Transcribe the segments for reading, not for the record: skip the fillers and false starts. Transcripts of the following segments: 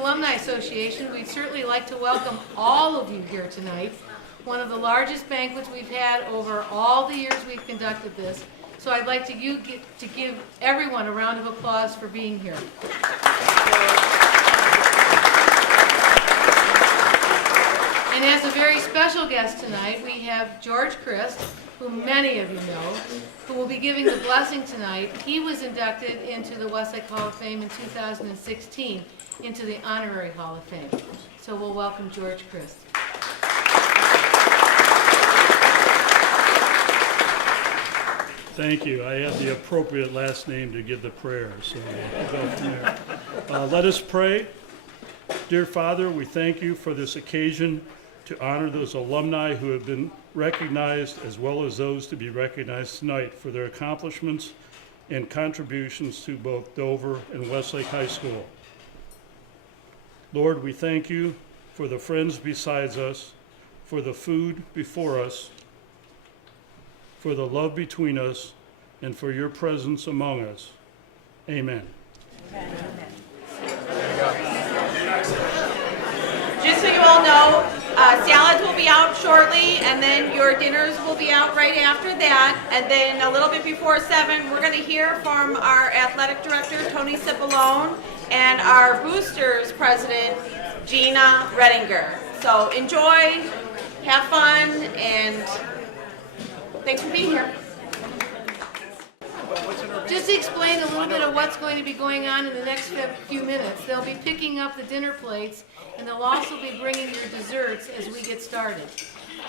Alumni Association, we'd certainly like to welcome all of you here tonight. One of the largest banquets we've had over all the years we've conducted this. So I'd like to give everyone a round of applause for being here. And as a very special guest tonight, we have George Christ, who many of you know, who will be giving the blessing tonight. He was inducted into the Westlake Hall of Fame in 2016, into the Honorary Hall of Fame. So we'll welcome George Christ. Thank you. I have the appropriate last name to give the prayer, so we'll go from there. Let us pray. Dear Father, we thank you for this occasion to honor those alumni who have been recognized, as well as those to be recognized tonight for their accomplishments and contributions to both Dover and Westlake High School. Lord, we thank you for the friends besides us, for the food before us, for the love between us, and for your presence among us. Amen. Amen. Just so you all know, salads will be out shortly, and then your dinners will be out right after that. And then a little bit before 7, we're going to hear from our athletic director, Tony Cipollone, and our boosters president, Gina Redinger. So enjoy, have fun, and thanks for being here. Just to explain a little bit of what's going to be going on in the next few minutes, they'll be picking up the dinner plates, and they'll also be bringing your desserts as we get started.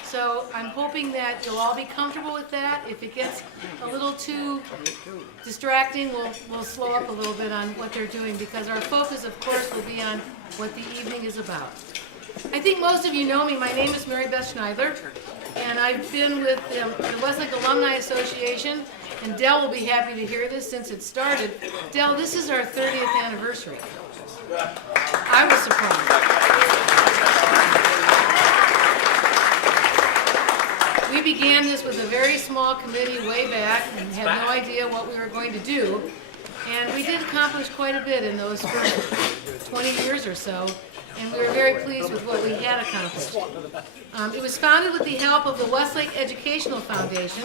So I'm hoping that you'll all be comfortable with that. If it gets a little too distracting, we'll slow up a little bit on what they're doing, because our focus, of course, will be on what the evening is about. I think most of you know me. My name is Mary Beth Schneidler, and I've been with the Westlake Alumni Association, and Dell will be happy to hear this since it started. Dell, this is our 30th anniversary. I was surprised. We began this with a very small committee way back and had no idea what we were going to do, and we did accomplish quite a bit in those first 20 years or so. And we were very pleased with what we had accomplished. It was founded with the help of the Westlake Educational Foundation.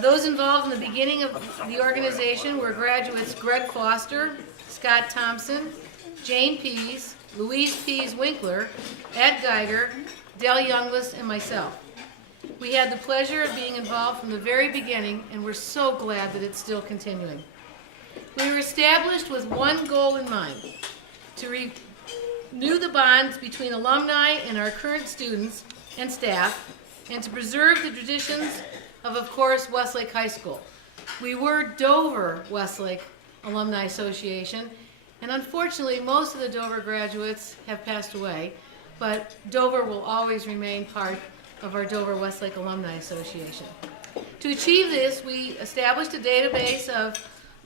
Those involved in the beginning of the organization were graduates Greg Foster, Scott Thompson, Jane Pease, Louise Pease Winkler, Ed Geiger, Dell Youngless, and myself. We had the pleasure of being involved from the very beginning, and we're so glad that it's still continuing. We were established with one goal in mind: to renew the bonds between alumni and our current students and staff, and to preserve the traditions of course, Westlake High School. We were Dover Westlake Alumni Association, and unfortunately, most of the Dover graduates have passed away, but Dover will always remain part of our Dover Westlake Alumni Association. To achieve this, we established a database of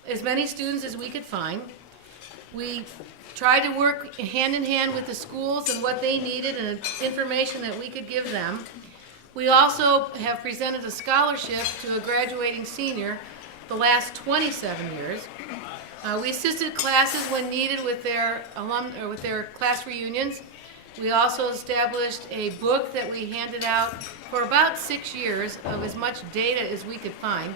as many students as we could find. We tried to work hand in hand with the schools and what they needed and information that we could give them. We also have presented a scholarship to a graduating senior the last 27 years. We assisted classes when needed with their class reunions. We also established a book that we handed out for about 6 years of as much data as we could find.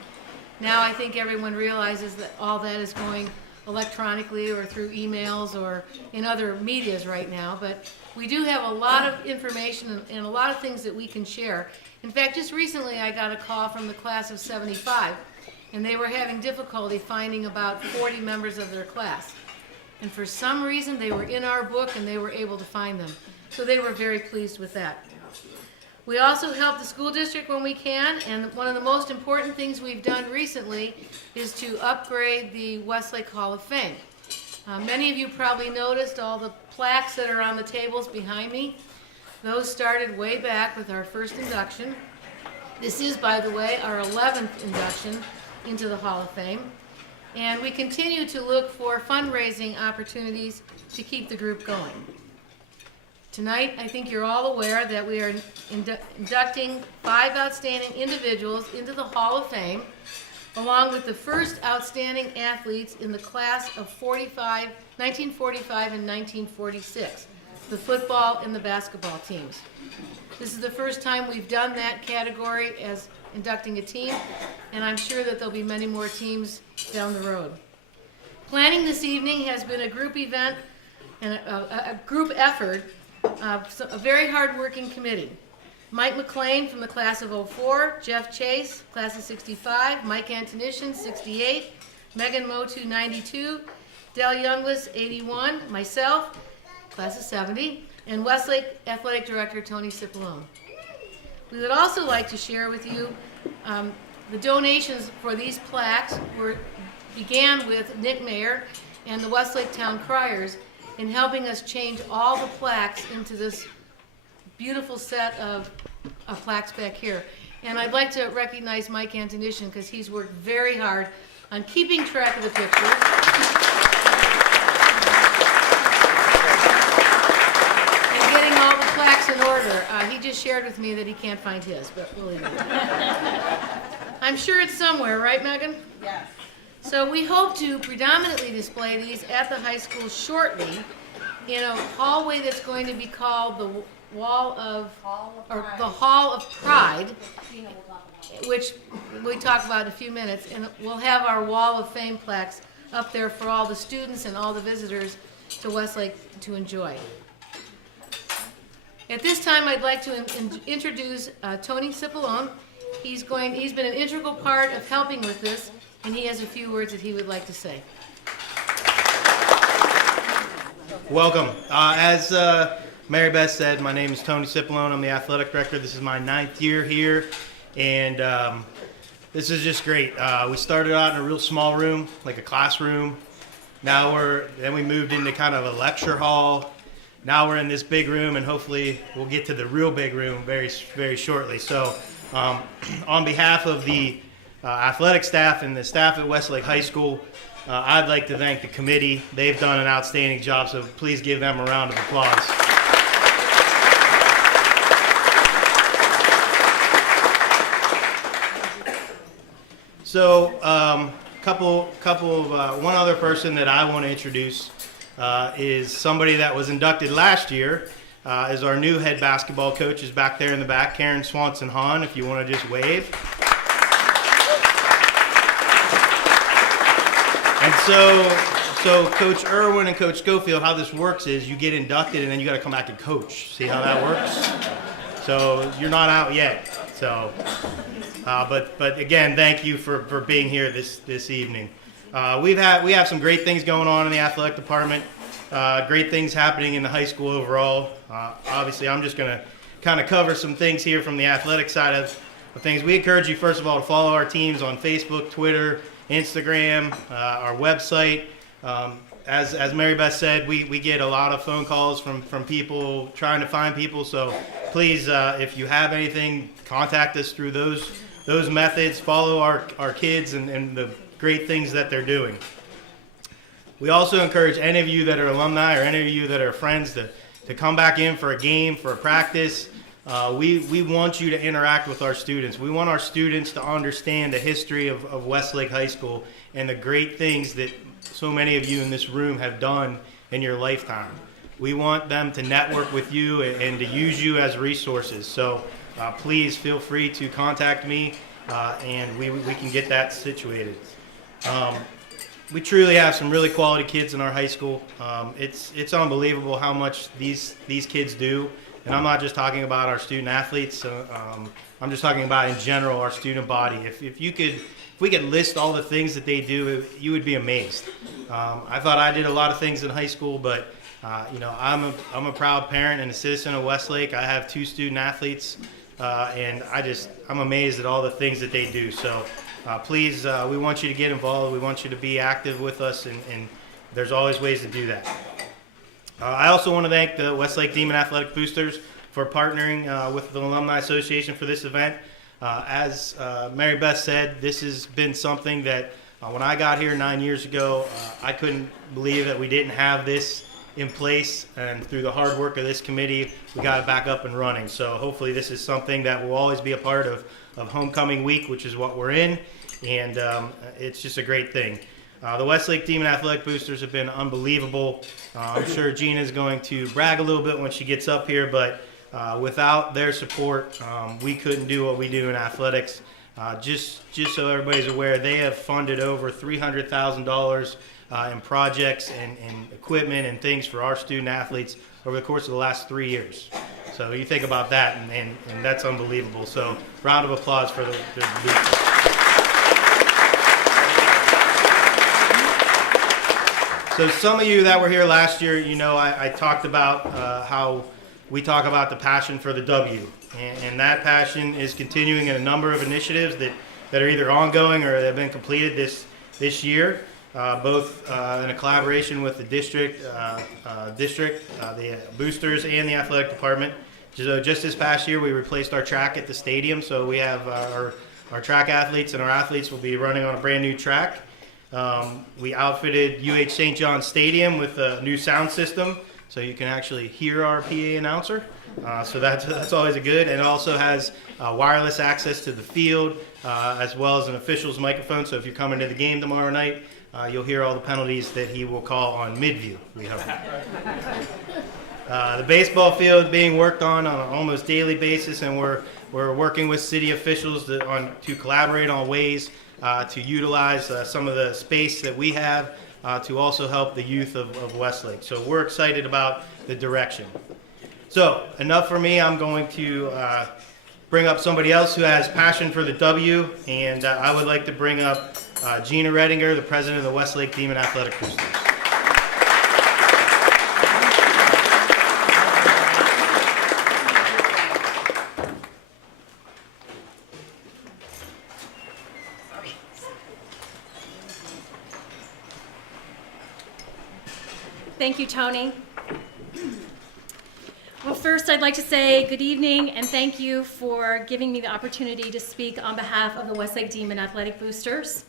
Now I think everyone realizes that all that is going electronically or through emails or in other medias right now, but we do have a lot of information and a lot of things that we can share. In fact, just recently I got a call from the class of 75, and they were having difficulty finding about 40 members of their class. And for some reason they were in our book and they were able to find them. So they were very pleased with that. We also help the school district when we can, and one of the most important things we've done recently is to upgrade the Westlake Hall of Fame. Many of you probably noticed all the plaques that are on the tables behind me. Those started way back with our first induction. This is, by the way, our 11th induction into the Hall of Fame. And we continue to look for fundraising opportunities to keep the group going. Tonight, I think you're all aware that we are inducting 5 outstanding individuals into the Hall of Fame. along with the first outstanding athletes in the class of 1945 and 1946, the football and the basketball teams. This is the first time we've done that category as inducting a team, and I'm sure that there'll be many more teams down the road. Planning this evening has been a group event and a group effort, a very hard-working committee. Mike McLean from the class of 04, Jeff Chase, class of 65, Mike Antonishin, 68, Megan Motu, 92, Del Younglis, 81, myself, class of 70, and Westlake Athletic Director Tony Cipollone. We would also like to share with you the donations for these plaques began with Nick Mayer and the Westlake Town Criers in helping us change all the plaques into this beautiful set of plaques back here. And I'd like to recognize Mike Antonishin because he's worked very hard on keeping track of the pictures. And getting all the plaques in order. He just shared with me that he can't find his, but we'll leave it. I'm sure it's somewhere, right, Megan? Yes. So we hope to predominantly display these at the high school shortly in a hallway that's going to be called the Hall of Pride, which we talk about in a few minutes, and we'll have our Wall of Fame plaques up there for all the students and all the visitors to Westlake to enjoy. At this time, I'd like to introduce Tony Cipollone. He's been an integral part of helping with this, and he has a few words that he would like to say. Welcome. As Mary Beth said, my name is Tony Cipollone. I'm the athletic director. This is my 9th year here, and this is just great. We started out in a real small room, like a classroom. Then we moved into kind of a lecture hall. Now we're in this big room, and hopefully we'll get to the real big room very, very shortly. So, on behalf of the athletic staff and the staff at Westlake High School, I'd like to thank the committee. They've done an outstanding job, so please give them a round of applause. So, one other person that I want to introduce is somebody that was inducted last year. Is our new head basketball coach, is back there in the back, Karen Swanson-Hahn, if you want to just wave. And so Coach Irwin and Coach Schofield, how this works is you get inducted and then you got to come back and coach. See how that works? So you're not out yet. So, but again, thank you for being here this evening. We have some great things going on in the athletic department. Great things happening in the high school overall. Obviously, I'm just going to kind of cover some things here from the athletic side of things. We encourage you, first of all, to follow our teams on Facebook, Twitter, Instagram, our website. As Mary Beth said, we get a lot of phone calls from people trying to find people. So please, if you have anything, contact us through those methods. Follow our kids and the great things that they're doing. We also encourage any of you that are alumni or any of you that are friends to come back in for a game, for a practice. We want you to interact with our students. We want our students to understand the history of Westlake High School and the great things that so many of you in this room have done in your lifetime. We want them to network with you and to use you as resources. So please feel free to contact me and we can get that situated. We truly have some really quality kids in our high school. It's unbelievable how much these kids do. And I'm not just talking about our student athletes. I'm just talking about in general our student body. If we could list all the things that they do, you would be amazed. I thought I did a lot of things in high school, but I'm a proud parent and a citizen of Westlake. I have 2 student athletes, and I'm amazed at all the things that they do. So please, we want you to get involved. We want you to be active with us, and there's always ways to do that. I also want to thank the Westlake Demon Athletic Boosters for partnering with the Alumni Association for this event. As Mary Beth said, this has been something that when I got here 9 years ago, I couldn't believe that we didn't have this in place, and through the hard work of this committee, we got it back up and running. So hopefully this is something that will always be a part of homecoming week, which is what we're in, and it's just a great thing. The Westlake Demon Athletic Boosters have been unbelievable. I'm sure Gina's going to brag a little bit when she gets up here, but without their support, we couldn't do what we do in athletics. Just so everybody's aware, they have funded over $300,000 in projects and equipment and things for our student athletes over the course of the last 3 years. So you think about that, and that's unbelievable. So round of applause for the boosters. So some of you that were here last year, you know I talked about how we talk about the passion for the W. And that passion is continuing in a number of initiatives that are either ongoing or have been completed this year, both in a collaboration with the district, the boosters, and the athletic department. So just this past year, we replaced our track at the stadium. So we have our track athletes, and our athletes will be running on a brand new track. We outfitted UH St. John's Stadium with a new sound system, so you can actually hear our PA announcer. So that's always a good, and it also has wireless access to the field, as well as an official's microphone. So if you're coming to the game tomorrow night, you'll hear all the penalties that he will call on midview, we hope. The baseball field being worked on an almost daily basis, and we're working with city officials to collaborate on ways to utilize some of the space that we have to also help the youth of Westlake. So we're excited about the direction. So enough for me. I'm going to bring up somebody else who has passion for the W, and I would like to bring up Gina Redinger, the president of the Westlake Demon Athletic Boosters. Thank you, Tony. Well, first I'd like to say good evening and thank you for giving me the opportunity to speak on behalf of the Westlake Demon Athletic Boosters.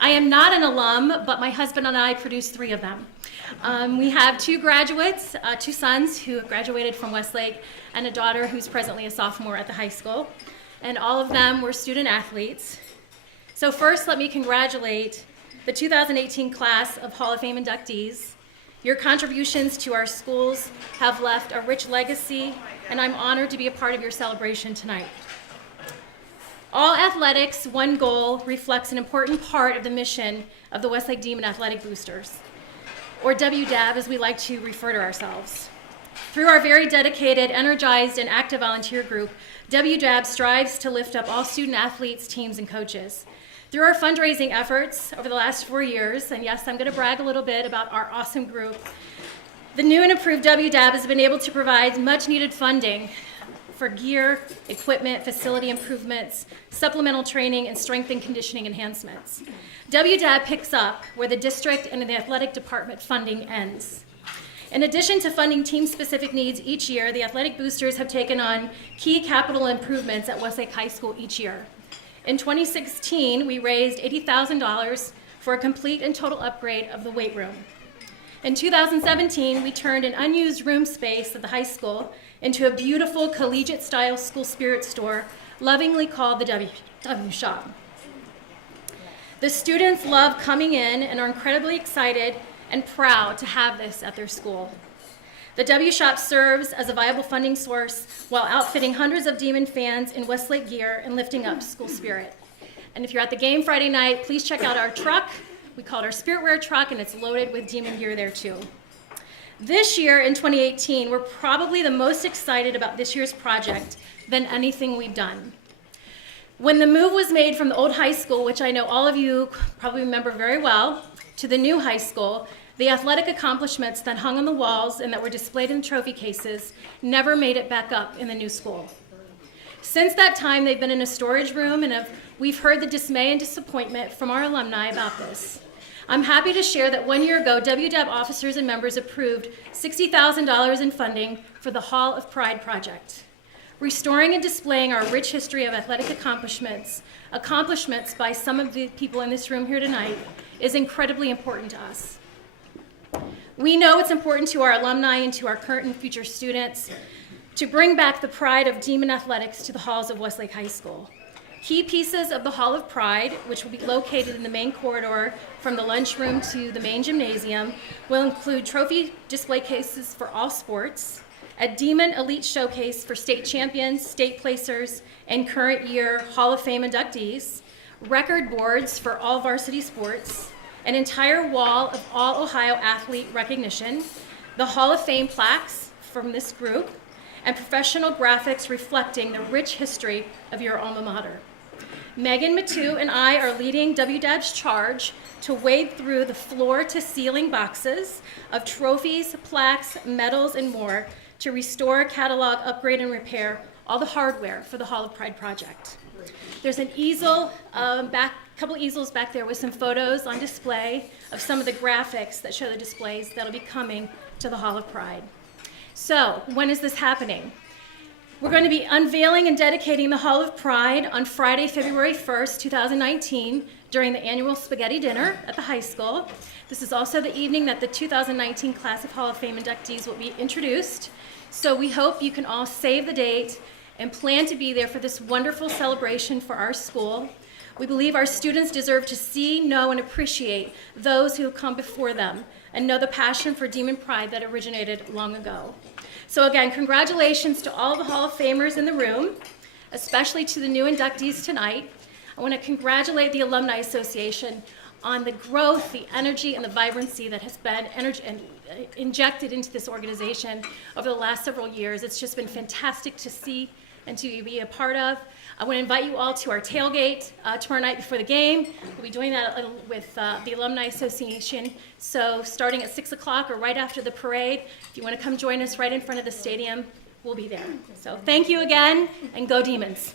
I am not an alum, but my husband and I produced 3 of them. We have 2 graduates, 2 sons who have graduated from Westlake, and a daughter who's presently a sophomore at the high school. And all of them were student athletes. So first, let me congratulate the 2018 class of Hall of Fame inductees. Your contributions to our schools have left a rich legacy, and I'm honored to be a part of your celebration tonight. All athletics, one goal, reflects an important part of the mission of the Westlake Demon Athletic Boosters, or WDAB as we like to refer to ourselves. Through our very dedicated, energized, and active volunteer group, WDAB strives to lift up all student athletes, teams, and coaches. Through our fundraising efforts over the last 4 years, and yes, I'm going to brag a little bit about our awesome group, the new and improved WDAB has been able to provide much needed funding for gear, equipment, facility improvements, supplemental training, and strength and conditioning enhancements. WDAB picks up where the district and the athletic department funding ends. In addition to funding team-specific needs each year, the athletic boosters have taken on key capital improvements at Westlake High School each year. In 2016, we raised $80,000 for a complete and total upgrade of the weight room. In 2017, we turned an unused room space at the high school into a beautiful collegiate-style school spirit store, lovingly called the W Shop. The students love coming in and are incredibly excited and proud to have this at their school. The W Shop serves as a viable funding source while outfitting hundreds of Demon fans in Westlake gear and lifting up school spirit. And if you're at the game Friday night, please check out our truck. We call it our Spirit Wear truck, and it's loaded with Demon gear there too. This year in 2018, we're probably the most excited about this year's project than anything we've done. When the move was made from the old high school, which I know all of you probably remember very well, to the new high school, the athletic accomplishments that hung on the walls and that were displayed in trophy cases never made it back up in the new school. Since that time, they've been in a storage room, and we've heard the dismay and disappointment from our alumni about this. I'm happy to share that 1 year ago, WDAB officers and members approved $60,000 in funding for the Hall of Pride project. Restoring and displaying our rich history of athletic accomplishments by some of the people in this room here tonight, is incredibly important to us. We know it's important to our alumni and to our current and future students to bring back the pride of Demon Athletics to the halls of Westlake High School. Key pieces of the Hall of Pride, which will be located in the main corridor from the lunchroom to the main gymnasium, will include trophy display cases for all sports, a Demon Elite Showcase for state champions, state placers, and current year Hall of Fame inductees, record boards for all varsity sports, an entire wall of all Ohio athlete recognition, the Hall of Fame plaques from this group, and professional graphics reflecting the rich history of your alma mater. Megan Matu and I are leading WDAD's charge to wade through the floor-to-ceiling boxes of trophies, plaques, medals, and more to restore, catalog, upgrade, and repair all the hardware for the Hall of Pride project. There's an easel, couple easels back there with some photos on display of some of the graphics that show the displays that'll be coming to the Hall of Pride. So, when is this happening? We're going to be unveiling and dedicating the Hall of Pride on Friday, February 1st, 2019, during the annual spaghetti dinner at the high school. This is also the evening that the 2019 class of Hall of Fame inductees will be introduced. So we hope you can all save the date and plan to be there for this wonderful celebration for our school. We believe our students deserve to see, know, and appreciate those who have come before them and know the passion for Demon Pride that originated long ago. So again, congratulations to all the Hall of Famers in the room, especially to the new inductees tonight. I want to congratulate the Alumni Association on the growth, the energy, and the vibrancy that has been injected into this organization over the last several years. It's just been fantastic to see and to be a part of. I want to invite you all to our tailgate tomorrow night before the game. We'll be doing that with the Alumni Association. So starting at 6 o'clock or right after the parade, if you want to come join us right in front of the stadium, we'll be there. So thank you again, and go Demons.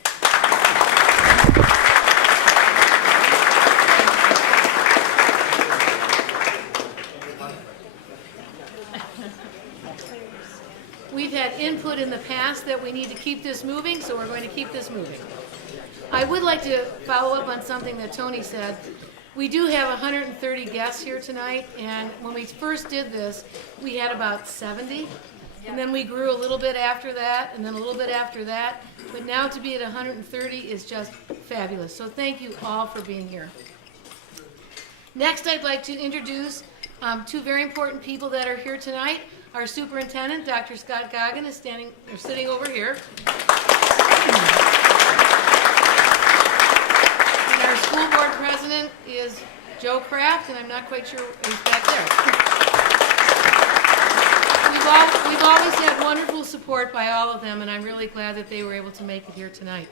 We've had input in the past that we need to keep this moving, so we're going to keep this moving. I would like to follow up on something that Tony said. We do have 130 guests here tonight, and when we first did this, we had about 70, and then we grew a little bit after that, and then a little bit after that, but now to be at 130 is just fabulous. So thank you all for being here. Next, I'd like to introduce two very important people that are here tonight. Our superintendent, Dr. Scott Goggin, is sitting over here. And our school board president is Joe Kraft, and I'm not quite sure who's back there. We've always had wonderful support by all of them, and I'm really glad that they were able to make it here tonight.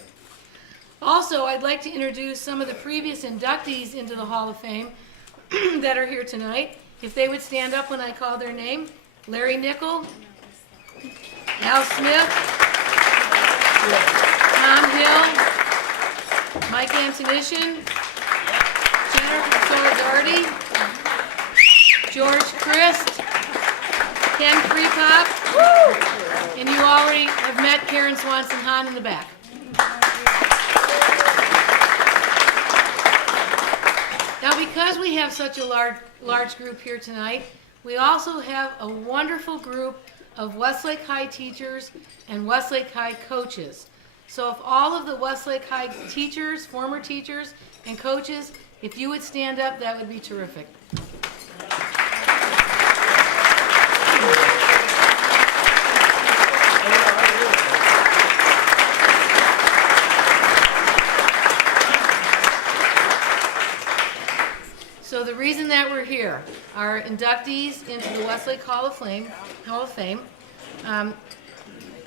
Also, I'd like to introduce some of the previous inductees into the Hall of Fame that are here tonight. If they would stand up when I call their name. Larry Nickel, Al Smith, Tom Hill, Mike Antonishin, Jennifer Solardarty, George Christ, Ken Freepop, and you already have met Karen Swanson-Hahn in the back. Now, because we have such a large group here tonight, we also have a wonderful group of Westlake High teachers and Westlake High coaches. So if all of the Westlake High teachers, former teachers, and coaches, if you would stand up, that would be terrific. So the reason that we're here, our inductees into the Westlake Hall of Fame.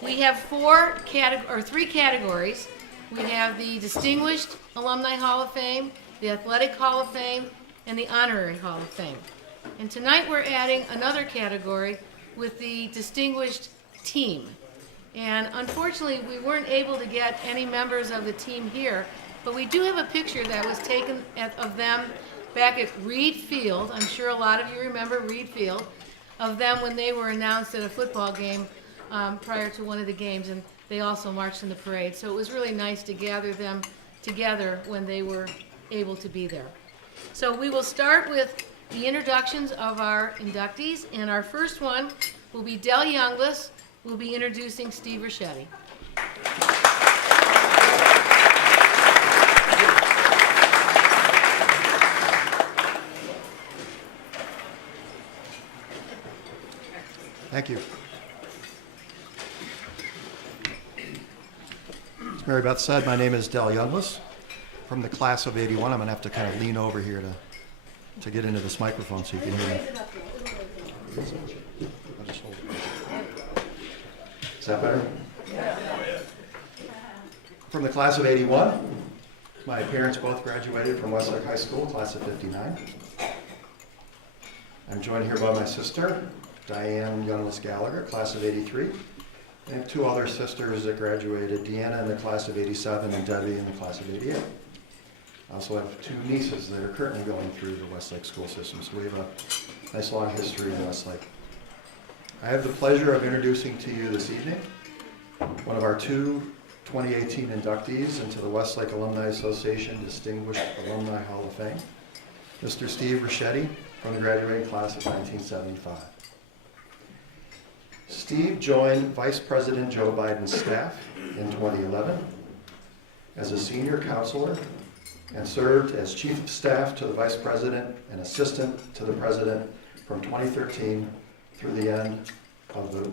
We have three categories. We have the Distinguished Alumni Hall of Fame, the Athletic Hall of Fame, and the Honorary Hall of Fame. And tonight we're adding another category with the Distinguished Team. And unfortunately, we weren't able to get any members of the team here, but we do have a picture that was taken of them back at Reed Field. I'm sure a lot of you remember Reed Field, of them when they were announced at a football game prior to one of the games, and they also marched in the parade. So it was really nice to gather them together when they were able to be there. So we will start with the introductions of our inductees, and our first one will be Dell Youngless, who will be introducing Steve Ricchetti. Thank you. As Mary Beth said, my name is Dell Youngless from the class of 81. I'm going to have to kind of lean over here to get into this microphone so you can hear me. I'll just hold it. Is that better? From the class of 81, my parents both graduated from Westlake High School, class of 59. I'm joined here by my sister, Diane Youngless Gallagher, class of 83. I have two other sisters that graduated, Deanna in the class of 87 and Debbie in the class of 88. I also have two nieces that are currently going through the Westlake school system, so we have a nice long history in Westlake. I have the pleasure of introducing to you this evening one of our two 2018 inductees into the Westlake Alumni Association Distinguished Alumni Hall of Fame, Mr. Steve Ricchetti from the graduating class of 1975. Steve joined Vice President Joe Biden's staff in 2011 as a senior counselor and served as Chief of Staff to the Vice President and Assistant to the President from 2013 through the end of the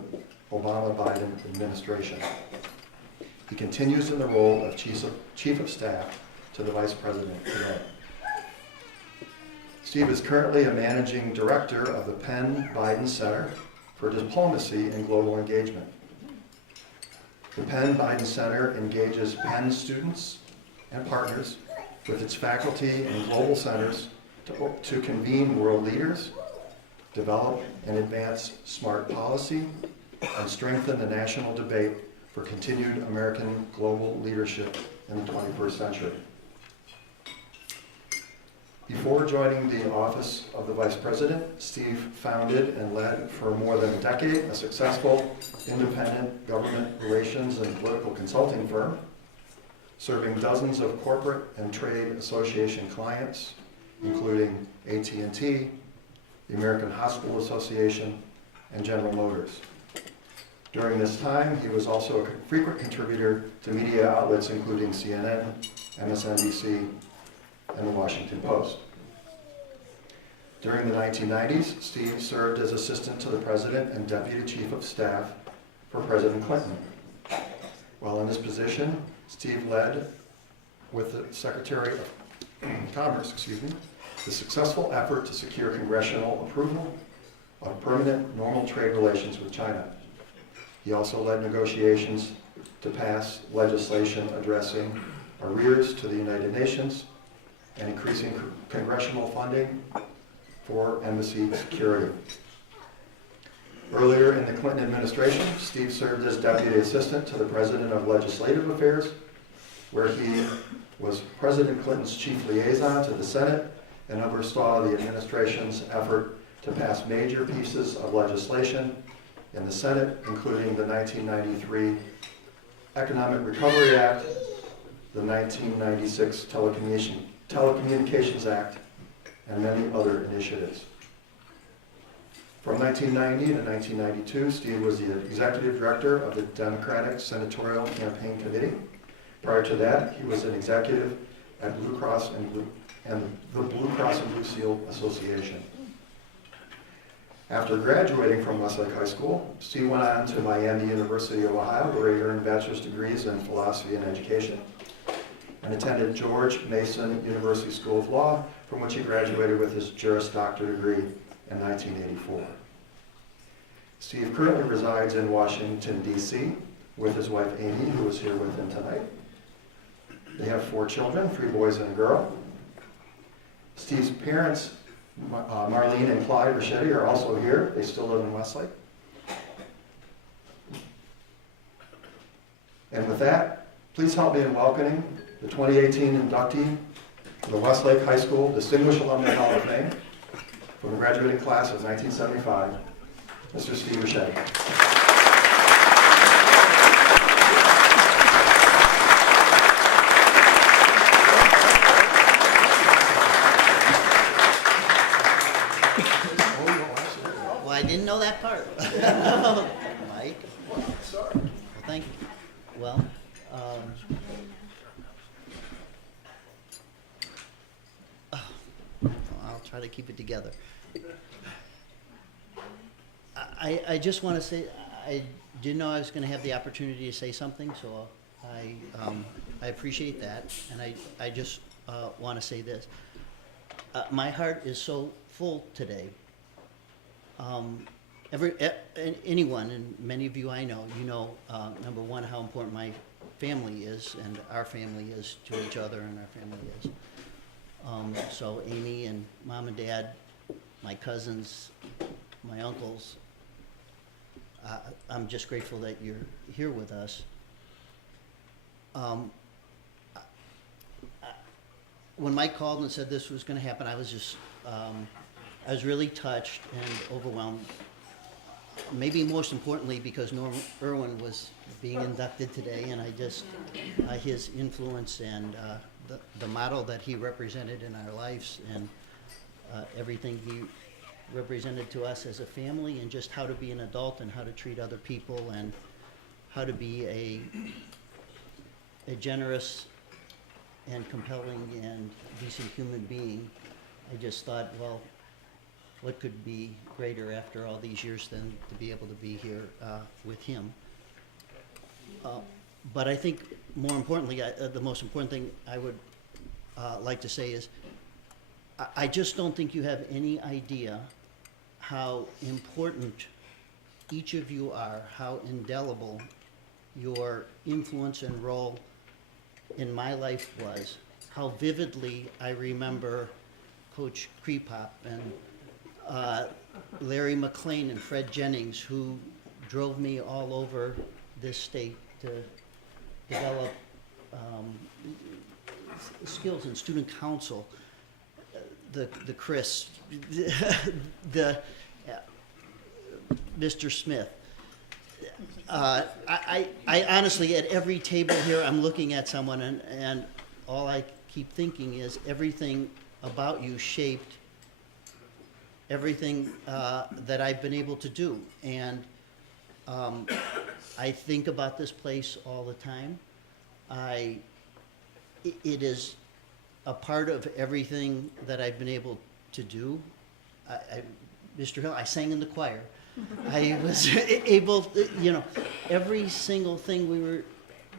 Obama-Biden administration. He continues in the role of Chief of Staff to the Vice President today. Steve is currently a Managing Director of the Penn Biden Center for Diplomacy and Global Engagement. The Penn Biden Center engages Penn students and partners with its faculty and global centers to convene world leaders, develop and advance smart policy, and strengthen the national debate for continued American global leadership in the 21st century. Before joining the office of the Vice President, Steve founded and led for more than a decade a successful independent government relations and political consulting firm, serving dozens of corporate and trade association clients, including AT&T, the American Hospital Association, and General Motors. During this time, he was also a frequent contributor to media outlets including CNN, MSNBC, and the Washington Post. During the 1990s, Steve served as assistant to the President and Deputy Chief of Staff for President Clinton. While in this position, Steve led, with the Secretary of Commerce, the successful effort to secure congressional approval of permanent normal trade relations with China. He also led negotiations to pass legislation addressing arrears to the United Nations and increasing congressional funding for embassy security. Earlier in the Clinton administration, Steve served as Deputy Assistant to the President of Legislative Affairs, where he was President Clinton's chief liaison to the Senate and oversaw the administration's effort to pass major pieces of legislation in the Senate, including the 1993 Economic Recovery Act, the 1996 Telecommunications Act, and many other initiatives. From 1990 to 1992, Steve was the executive director of the Democratic Senatorial Campaign Committee. Prior to that, he was an executive at Blue Cross and the Blue Cross and Blue Shield Association. After graduating from Westlake High School, Steve went on to Miami University of Ohio, where he earned bachelor's degrees in philosophy and education, and attended George Mason University School of Law, from which he graduated with his Juris Doctor degree in 1984. Steve currently resides in Washington, D.C., with his wife Amy, who is here with him tonight. They have 4 children, 3 boys and a girl. Steve's parents, Marlene and Clyde Ricchetti, are also here. They still live in Westlake. And with that, please help me in welcoming the 2018 inductee of the Westlake High School Distinguished Alumni Hall of Fame from the graduating class of 1975, Mr. Steve Ricchetti. try to keep it together. I just want to say, I didn't know I was going to have the opportunity to say something, so I appreciate that, and I just want to say this. My heart is so full today. Anyone, and many of you I know, you know, number one, how important my family is, and our family is to each other, and our family is. So Amy and Mom and Dad, my cousins, my uncles, I'm just grateful that you're here with us. When Mike called and said this was going to happen, I was just, I was really touched and overwhelmed. Maybe most importantly because Norm Irwin was being inducted today, and I just, his influence and the model that he represented in our lives, and everything he represented to us as a family, and just how to be an adult and how to treat other people and how to be a generous and compelling and decent human being. I just thought, well, what could be greater after all these years than to be able to be here with him. But I think more importantly, the most important thing I would like to say is, I just don't think you have any idea how important each of you are, how indelible your influence and role in my life was, how vividly I remember Coach Krepop and Larry McLean and Fred Jennings, who drove me all over this state to develop skills in student council, the Chris, the Mr. Smith. I honestly, at every table here, I'm looking at someone, and all I keep thinking is everything about you shaped everything that I've been able to do. And I think about this place all the time. It is a part of everything that I've been able to do. Mr. Hill, I sang in the choir. I was able, you know, every single thing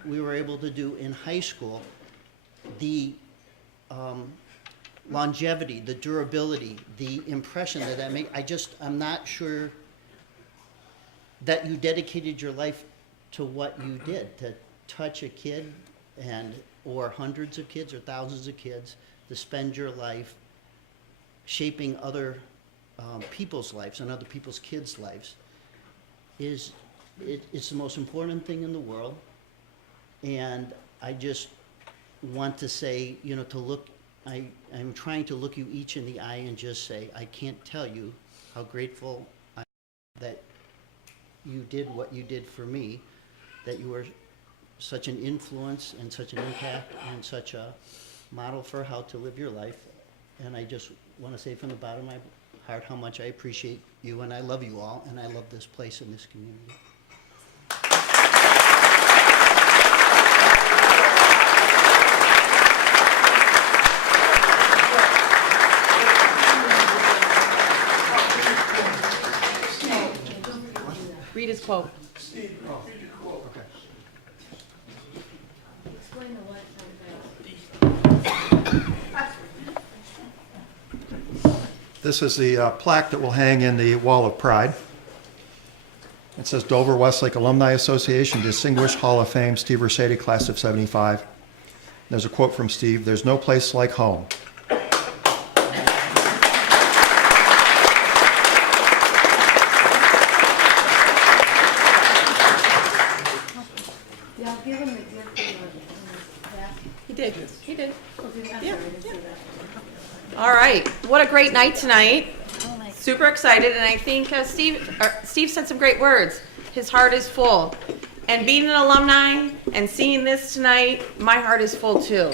we were able to do in high school, the longevity, the durability, the impression that I make, I'm not sure that you dedicated your life to what you did, to touch a kid or hundreds of kids or thousands of kids, to spend your life shaping other people's lives and other people's kids' lives. It's the most important thing in the world. And I just want to say, you know, I'm trying to look you each in the eye and just say, I can't tell you how grateful I am that you did what you did for me, that you were such an influence and such an impact and such a model for how to live your life. And I just want to say from the bottom of my heart how much I appreciate you, and I love you all, and I love this place and this community. Read his quote. This is the plaque that will hang in the Wall of Pride. It says Dover Westlake Alumni Association Distinguished Hall of Fame, Steve Rossetti, Class of '75. There's a quote from Steve: "There's no place like home." He did. Yeah. All right. What a great night tonight. Super excited, and I think Steve said some great words. His heart is full. And being an alumni and seeing this tonight, my heart is full too.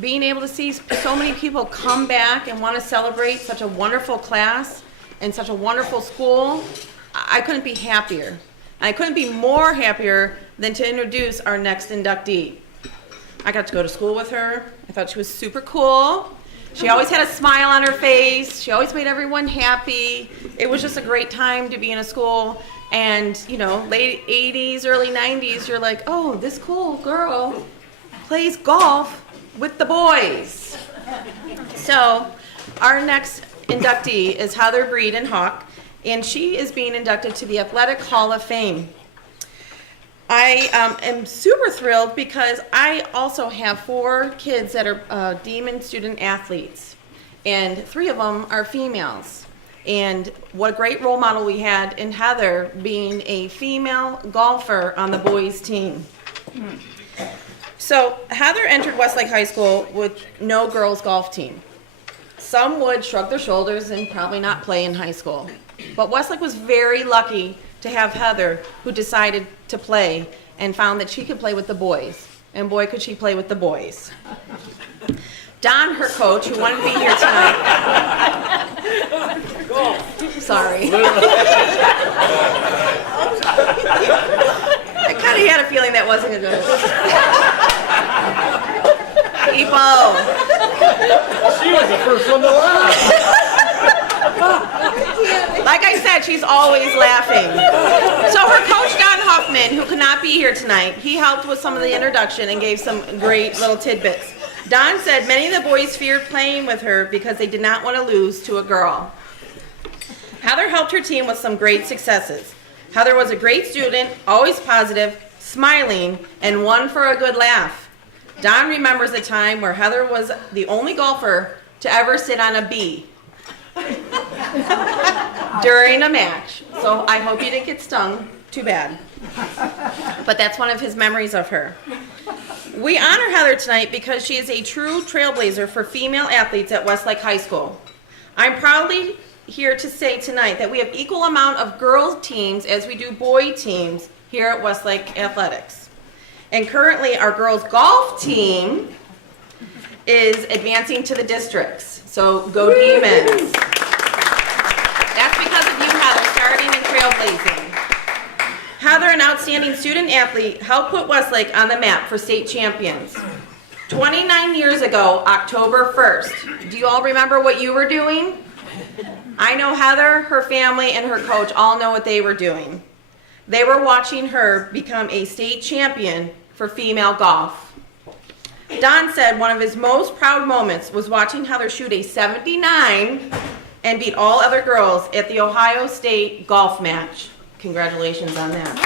Being able to see so many people come back and want to celebrate such a wonderful class and such a wonderful school, I couldn't be happier. And I couldn't be more happier than to introduce our next inductee. I got to go to school with her. I thought she was super cool. She always had a smile on her face. She always made everyone happy. It was just a great time to be in a school. And, you know, late 80s, early 90s, you're like, oh, this cool girl plays golf with the boys. So our next inductee is Heather Breeden Hawk, and she is being inducted to the Athletic Hall of Fame. I am super thrilled because I also have 4 kids that are Demon student athletes, and 3 of them are females. And what a great role model we had in Heather being a female golfer on the boys' team. So Heather entered Westlake High School with no girls' golf team. Some would shrug their shoulders and probably not play in high school. But Westlake was very lucky to have Heather, who decided to play and found that she could play with the boys. And boy, could she play with the boys. Don, her coach, who wanted to be here tonight. Sorry. I kind of had a feeling that wasn't going to go. Epo. She was the first one to laugh. Like I said, she's always laughing. So her coach, Don Huffman, who could not be here tonight, he helped with some of the introduction and gave some great little tidbits. Don said many of the boys feared playing with her because they did not want to lose to a girl. Heather helped her team with some great successes. Heather was a great student, always positive, smiling, and one for a good laugh. Don remembers a time where Heather was the only golfer to ever sit on a bee during a match. So I hope you didn't get stung. Too bad. But that's one of his memories of her. We honor Heather tonight because she is a true trailblazer for female athletes at Westlake High School. I'm proudly here to say tonight that we have equal amount of girls teams as we do boy teams here at Westlake Athletics. And currently our girls golf team is advancing to the districts. So go Demons. That's because of you, Heather, starting and trailblazing. Heather, an outstanding student athlete, helped put Westlake on the map for state champions. 29 years ago, October 1st. Do you all remember what you were doing? I know Heather, her family, and her coach all know what they were doing. They were watching her become a state champion for female golf. Don said one of his most proud moments was watching Heather shoot a 79 and beat all other girls at the Ohio State golf match. Congratulations on that.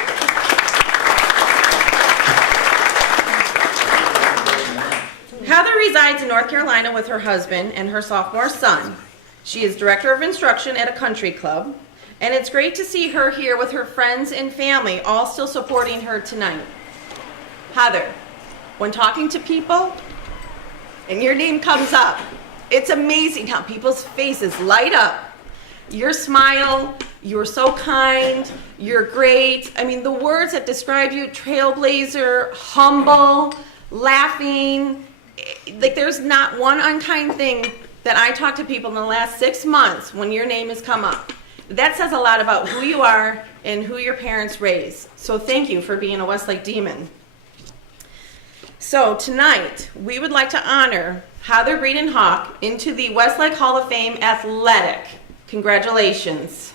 Heather resides in North Carolina with her husband and her sophomore son. She is director of instruction at a country club, and it's great to see her here with her friends and family, all still supporting her tonight. Heather, when talking to people and your name comes up, it's amazing how people's faces light up. Your smile, you're so kind, you're great. I mean, the words that describe you, trailblazer, humble, laughing, like there's not one unkind thing that I talk to people in the last 6 months when your name has come up. That says a lot about who you are and who your parents raised. So thank you for being a Westlake Demon. So tonight, we would like to honor Heather Breeden Hawk into the Westlake Hall of Fame Athletic. Congratulations.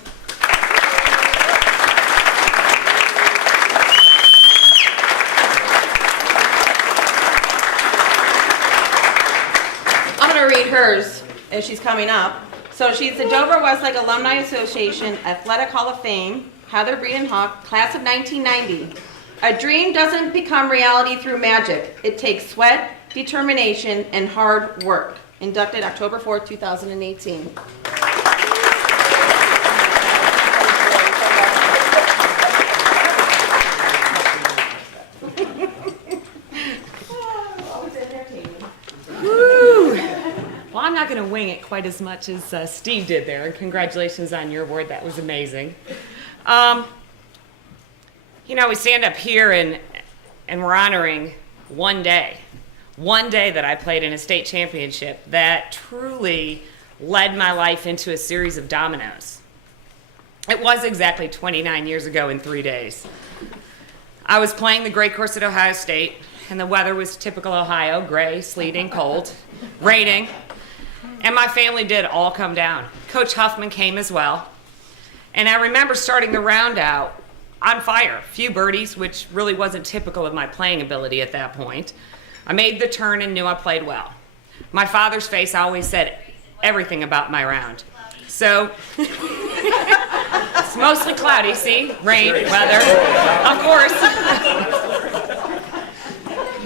I'm going to read hers as she's coming up. So she's the Dover Westlake Alumni Association Athletic Hall of Fame, Heather Breeden Hawk, class of 1990. A dream doesn't become reality through magic. It takes sweat, determination, and hard work. Inducted October 4th, 2018. Well, I'm not going to wing it quite as much as Steve did there, and congratulations on your award. That was amazing. You know, we stand up here and we're honoring one day that I played in a state championship that truly led my life into a series of dominoes. It was exactly 29 years ago in 3 days. I was playing the great course at Ohio State, and the weather was typical Ohio, gray, sleeting, cold, raining. And my family did all come down. Coach Huffman came as well. And I remember starting the round out on fire. Few birdies, which really wasn't typical of my playing ability at that point. I made the turn and knew I played well. My father's face always said everything about my round. So, it's mostly cloudy, see? Rain, weather, of course.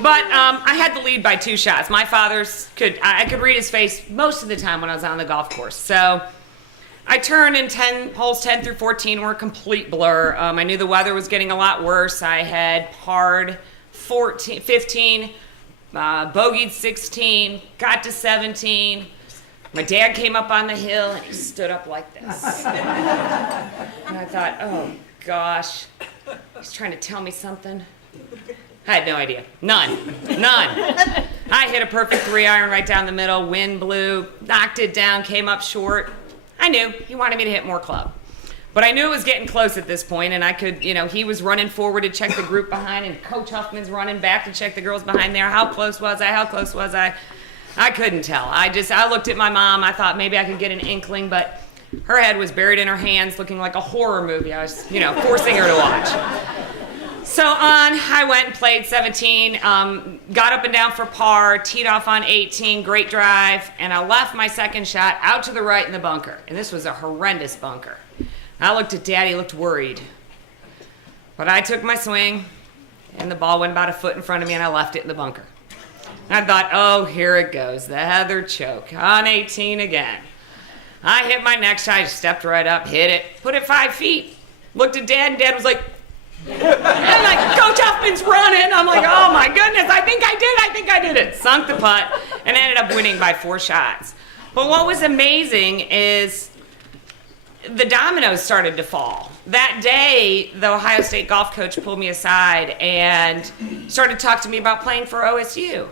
But I had the lead by 2 shots. My father's I could read his face most of the time when I was on the golf course. So I turned and holes 10 through 14 were a complete blur. I knew the weather was getting a lot worse. I had parred 15, bogeyed 16, got to 17. My dad came up on the hill and he stood up like this. And I thought, oh gosh, he's trying to tell me something. I had no idea. None. I hit a perfect 3-iron right down the middle, wind blew, knocked it down, came up short. I knew he wanted me to hit more club. But I knew it was getting close at this point, and I could, he was running forward to check the group behind, and Coach Huffman's running back to check the girls behind there. How close was I? I couldn't tell. I looked at my mom. I thought maybe I could get an inkling, but her head was buried in her hands, looking like a horror movie. I was, forcing her to watch. So I went and played 17, got up and down for par, teed off on 18, great drive, and I left my second shot out to the right in the bunker. And this was a horrendous bunker. I looked at Dad, he looked worried. But I took my swing, and the ball went about a foot in front of me, and I left it in the bunker. And I thought, oh, here it goes, the Heather choke on 18 again. I hit my next shot, I just stepped right up, hit it, put it 5 feet. Looked at Dad, and Dad was like, I'm like, Coach Huffman's running. I'm like, oh my goodness, I think I did it. Sunk the putt and ended up winning by 4 shots. But what was amazing is the dominoes started to fall. That day, the Ohio State golf coach pulled me aside and started to talk to me about playing for OSU.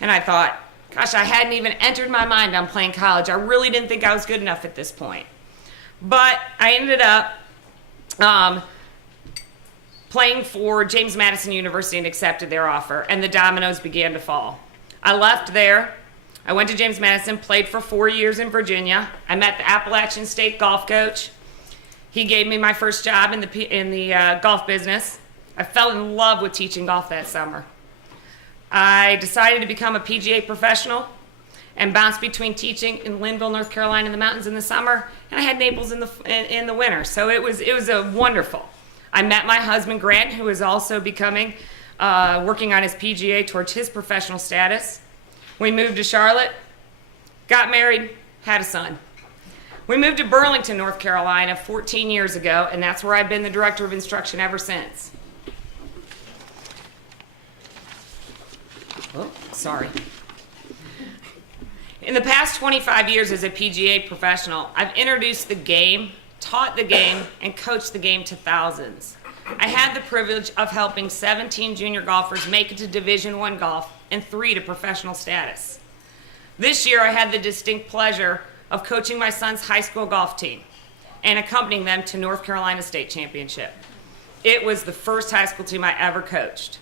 And I thought, gosh, I hadn't even entered my mind on playing college. I really didn't think I was good enough at this point. But I ended up playing for James Madison University and accepted their offer, and the dominoes began to fall. I left there. I went to James Madison, played for 4 years in Virginia. I met the Appalachian State golf coach. He gave me my first job in the golf business. I fell in love with teaching golf that summer. I decided to become a PGA professional and bounced between teaching in Linville, North Carolina in the mountains in the summer, and I had Naples in the winter. So it was a wonderful. I met my husband, Grant, who is also working on his PGA towards his professional status. We moved to Charlotte, got married, had a son. We moved to Burlington, North Carolina 14 years ago, and that's where I've been the director of instruction ever since. Oh, sorry. In the past 25 years as a PGA professional, I've introduced the game, taught the game, and coached the game to thousands. I had the privilege of helping 17 junior golfers make it to Division I golf and 3 to professional status. This year, I had the distinct pleasure of coaching my son's high school golf team and accompanying them to North Carolina State Championship. It was the first high school team I ever coached.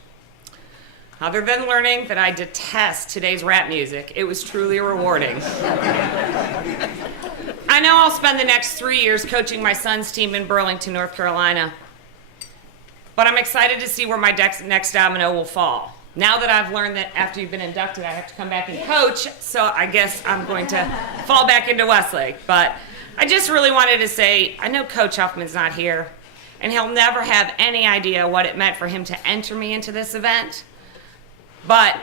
Other than learning that I detest today's rap music, it was truly rewarding. I know I'll spend the next 3 years coaching my son's team in Burlington, North Carolina, but I'm excited to see where my next domino will fall. Now that I've learned that after you've been inducted, I have to come back and coach, so I guess I'm going to fall back into Westlake. But I just really wanted to say, I know Coach Huffman's not here, and he'll never have any idea what it meant for him to enter me into this event. But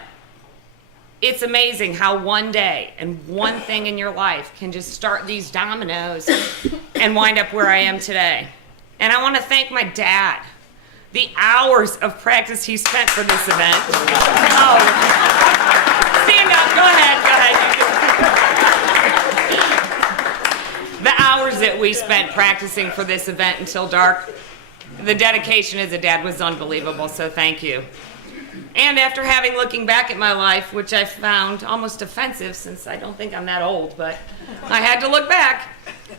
it's amazing how one day and one thing in your life can just start these dominoes and wind up where I am today. And I want to thank my dad. The hours of practice he spent for this event. Oh, stand up, go ahead. The hours that we spent practicing for this event until dark, the dedication as a dad was unbelievable, so thank you. And after looking back at my life, which I found almost offensive since I don't think I'm that old, but I had to look back,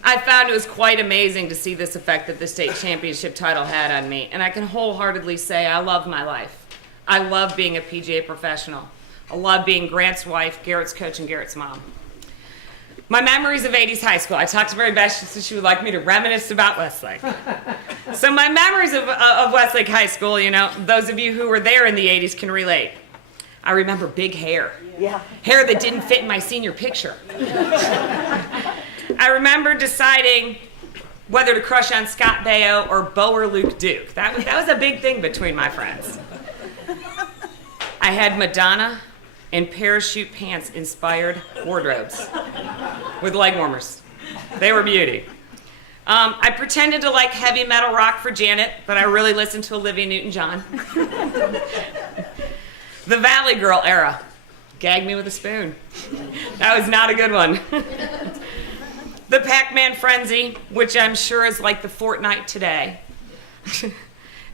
I found it was quite amazing to see this effect that the state championship title had on me. And I can wholeheartedly say I love my life. I love being a PGA professional. I love being Grant's wife, Garrett's coach, and Garrett's mom. My memories of 80s high school. I talked to Mary Beth, she said she would like me to reminisce about Westlake. So my memories of Westlake High School, you know, those of you who were there in the 80s can relate. I remember big hair. Yeah. Hair that didn't fit in my senior picture. I remember deciding whether to crush on Scott Baio or Bo or Luke Duke. That was a big thing between my friends. I had Madonna and parachute pants inspired wardrobes with leg warmers. They were beauty. I pretended to like heavy metal rock for Janet, but I really listened to Olivia Newton-John. The Valley Girl era. Gag me with a spoon. That was not a good one. The Pac-Man frenzy, which I'm sure is like the Fortnite today.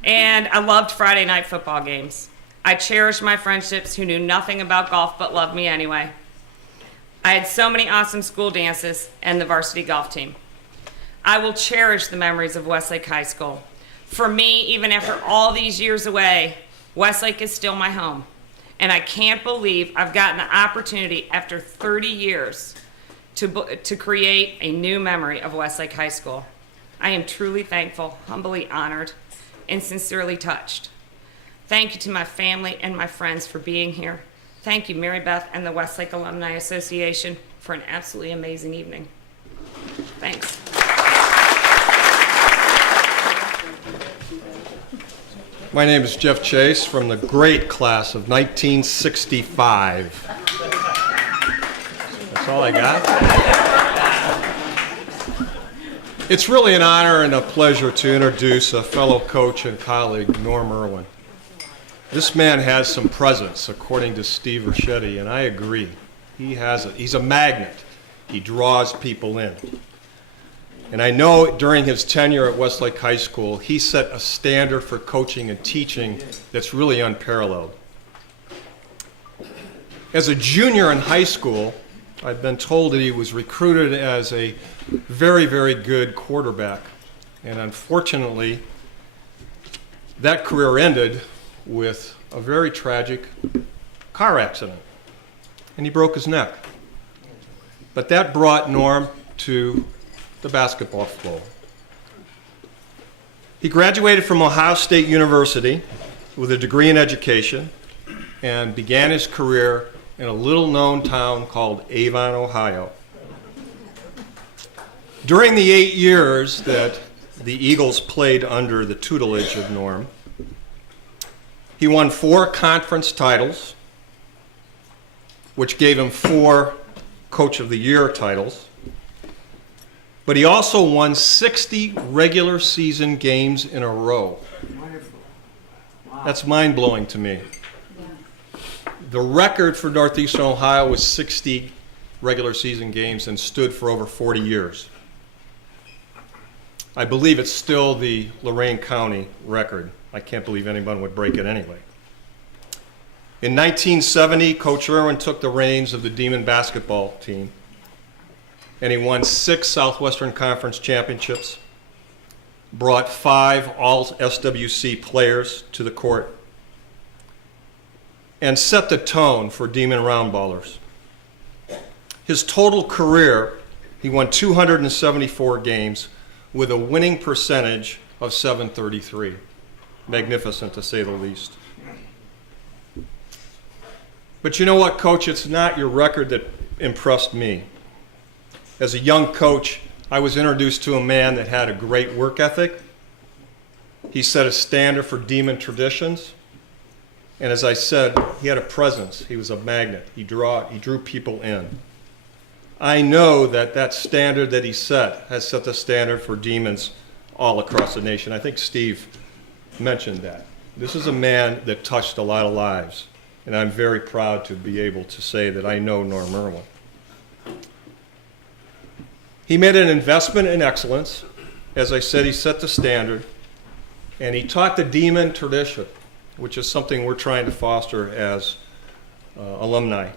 And I loved Friday night football games. I cherished my friendships who knew nothing about golf but loved me anyway. I had so many awesome school dances and the varsity golf team. I will cherish the memories of Westlake High School. For me, even after all these years away, Westlake is still my home. And I can't believe I've gotten the opportunity after 30 years to create a new memory of Westlake High School. I am truly thankful, humbly honored, and sincerely touched. Thank you to my family and my friends for being here. Thank you, Mary Beth and the Westlake Alumni Association, for an absolutely amazing evening. Thanks. My name is Jeff Chase from the great class of 1965. That's all I got. It's really an honor and a pleasure to introduce a fellow coach and colleague, Norm Irwin. This man has some presence, according to Steve Ricchetti, and I agree. He's a magnet. He draws people in. And I know during his tenure at Westlake High School, he set a standard for coaching and teaching that's really unparalleled. As a junior in high school, I've been told that he was recruited as a very, very good quarterback. And unfortunately, that career ended with a very tragic car accident. And he broke his neck. But that brought Norm to the basketball floor. He graduated from Ohio State University with a degree in education and began his career in a little-known town called Avon, Ohio. During the 8 years that the Eagles played under the tutelage of Norm, he won 4 conference titles, which gave him 4 Coach of the Year titles. But he also won 60 regular season games in a row. That's mind-blowing to me. The record for Northeastern Ohio was 60 regular season games and stood for over 40 years. I believe it's still the Lorain County record. I can't believe anyone would break it anyway. In 1970, Coach Irwin took the reins of the Demon basketball team, and he won 6 Southwestern Conference championships, brought 5 All-SWC players to the court, and set the tone for Demon roundballers. His total career, he won 274 games with a winning percentage of .733. Magnificent, to say the least. But you know what, Coach? It's not your record that impressed me. As a young coach, I was introduced to a man that had a great work ethic. He set a standard for Demon traditions. And as I said, he had a presence. He was a magnet. He drew people in. I know that that standard that he set has set the standard for Demons all across the nation. I think Steve mentioned that. This is a man that touched a lot of lives, and I'm very proud to be able to say that I know Norm Irwin. He made an investment in excellence. As I said, he set the standard, and he taught the Demon tradition, which is something we're trying to foster as alumni.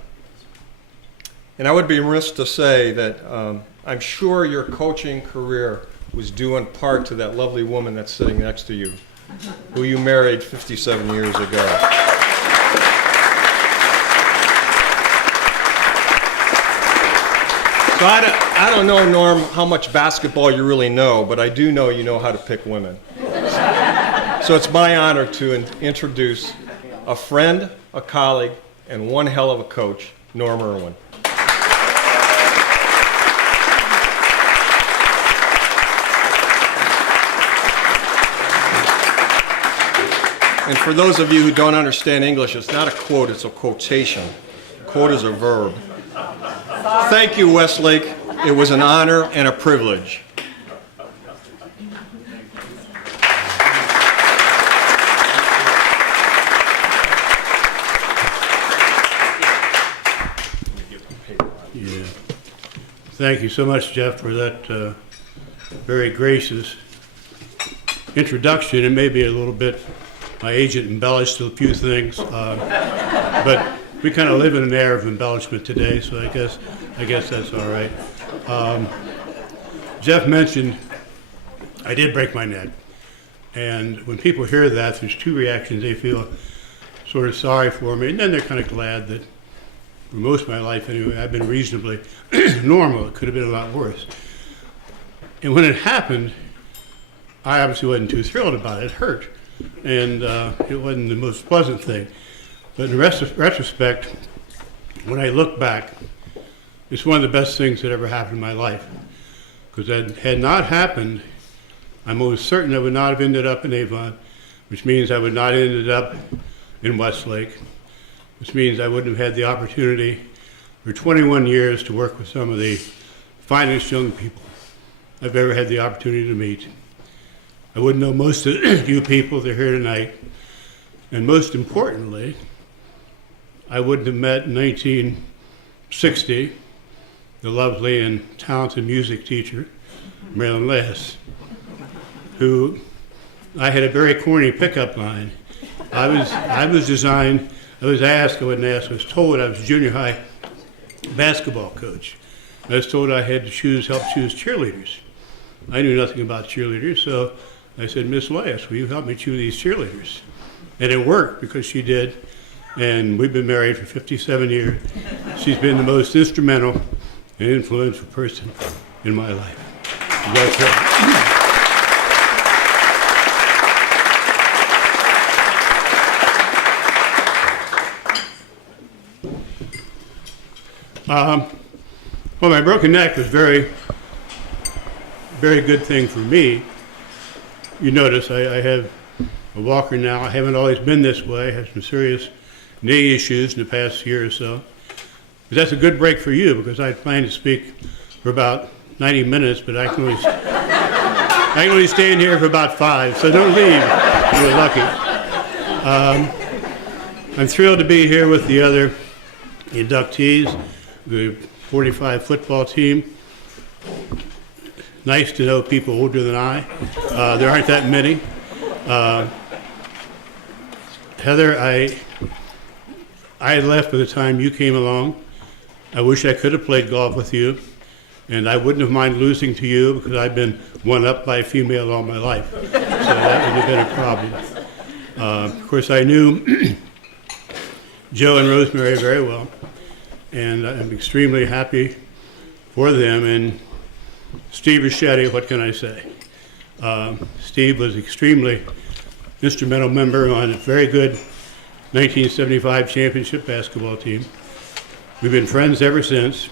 And I would be remiss to say that I'm sure your coaching career was due in part to that lovely woman that's sitting next to you, who you married 57 years ago. So I don't know, Norm, how much basketball you really know, but I do know you know how to pick women. So it's my honor to introduce a friend, a colleague, and one hell of a coach, Norm Irwin. And for those of you who don't understand English, it's not a quote, it's a quotation. Quote is a verb. Thank you, Westlake. It was an honor and a privilege. Yeah. Thank you so much, Jeff, for that very gracious introduction. It may be a little bit, my agent embellished a few things, but we kind of live in an air of embellishment today, so I guess that's all right. Jeff mentioned I did break my neck, and when people hear that, there's two reactions. They feel sort of sorry for me, and then they're kind of glad that for most of my life anyway, I've been reasonably normal. It could have been a lot worse. And when it happened, I obviously wasn't too thrilled about it. It hurt, and it wasn't the most pleasant thing. But in retrospect, when I look back, it's one of the best things that ever happened in my life. Because that had not happened, I'm almost certain I would not have ended up in Avon, which means I would not have ended up in Westlake, which means I wouldn't have had the opportunity for 21 years to work with some of the finest young people I've ever had the opportunity to meet. I wouldn't know most of you people that are here tonight. And most importantly, I wouldn't have met in 1960 the lovely and talented music teacher, Marilyn Less, who I had a very corny pickup line. I was asked, I was told I was a junior high basketball coach. I was told I had to help choose cheerleaders. I knew nothing about cheerleaders, so I said, Miss Less, will you help me choose these cheerleaders? And it worked because she did. And we've been married for 57 years. She's been the most instrumental and influential person in my life. That's right. Well, my broken neck was very good thing for me. You notice I have a walker now. I haven't always been this way. I had some serious knee issues in the past year or so. But that's a good break for you because I planned to speak for about 90 minutes, but I can only stand here for about 5, so don't leave. You're lucky. I'm thrilled to be here with the other inductees, the 45 football team. Nice to know people older than I. There aren't that many. Heather, I had left by the time you came along. I wish I could have played golf with you, and I wouldn't have minded losing to you because I've been one up by a female all my life. So that would have been a problem. Of course, I knew Joe and Rosemary very well, and I'm extremely happy for them. And Steve Ricchetti, what can I say? Steve was extremely instrumental member on a very good 1975 championship basketball team. We've been friends ever since.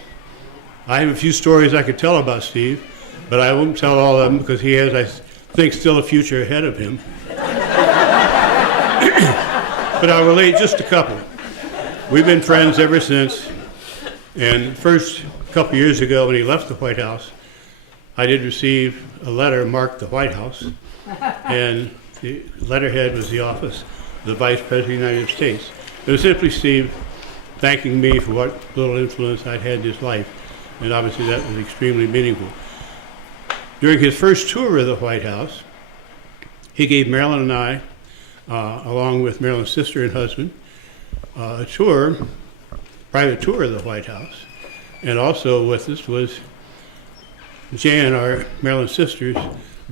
I have a few stories I could tell about Steve, but I won't tell all of them because he has, I think, still a future ahead of him. But I'll relate just a couple. We've been friends ever since, and first couple years ago when he left the White House, I did receive a letter marked the White House, and the letterhead was the office of the Vice President of the United States. It was simply Steve thanking me for what little influence I'd had in his life, and obviously that was extremely meaningful. During his first tour of the White House, he gave Marilyn and I, along with Marilyn's sister and husband, a private tour of the White House. And also with us was Jan, Marilyn's sister's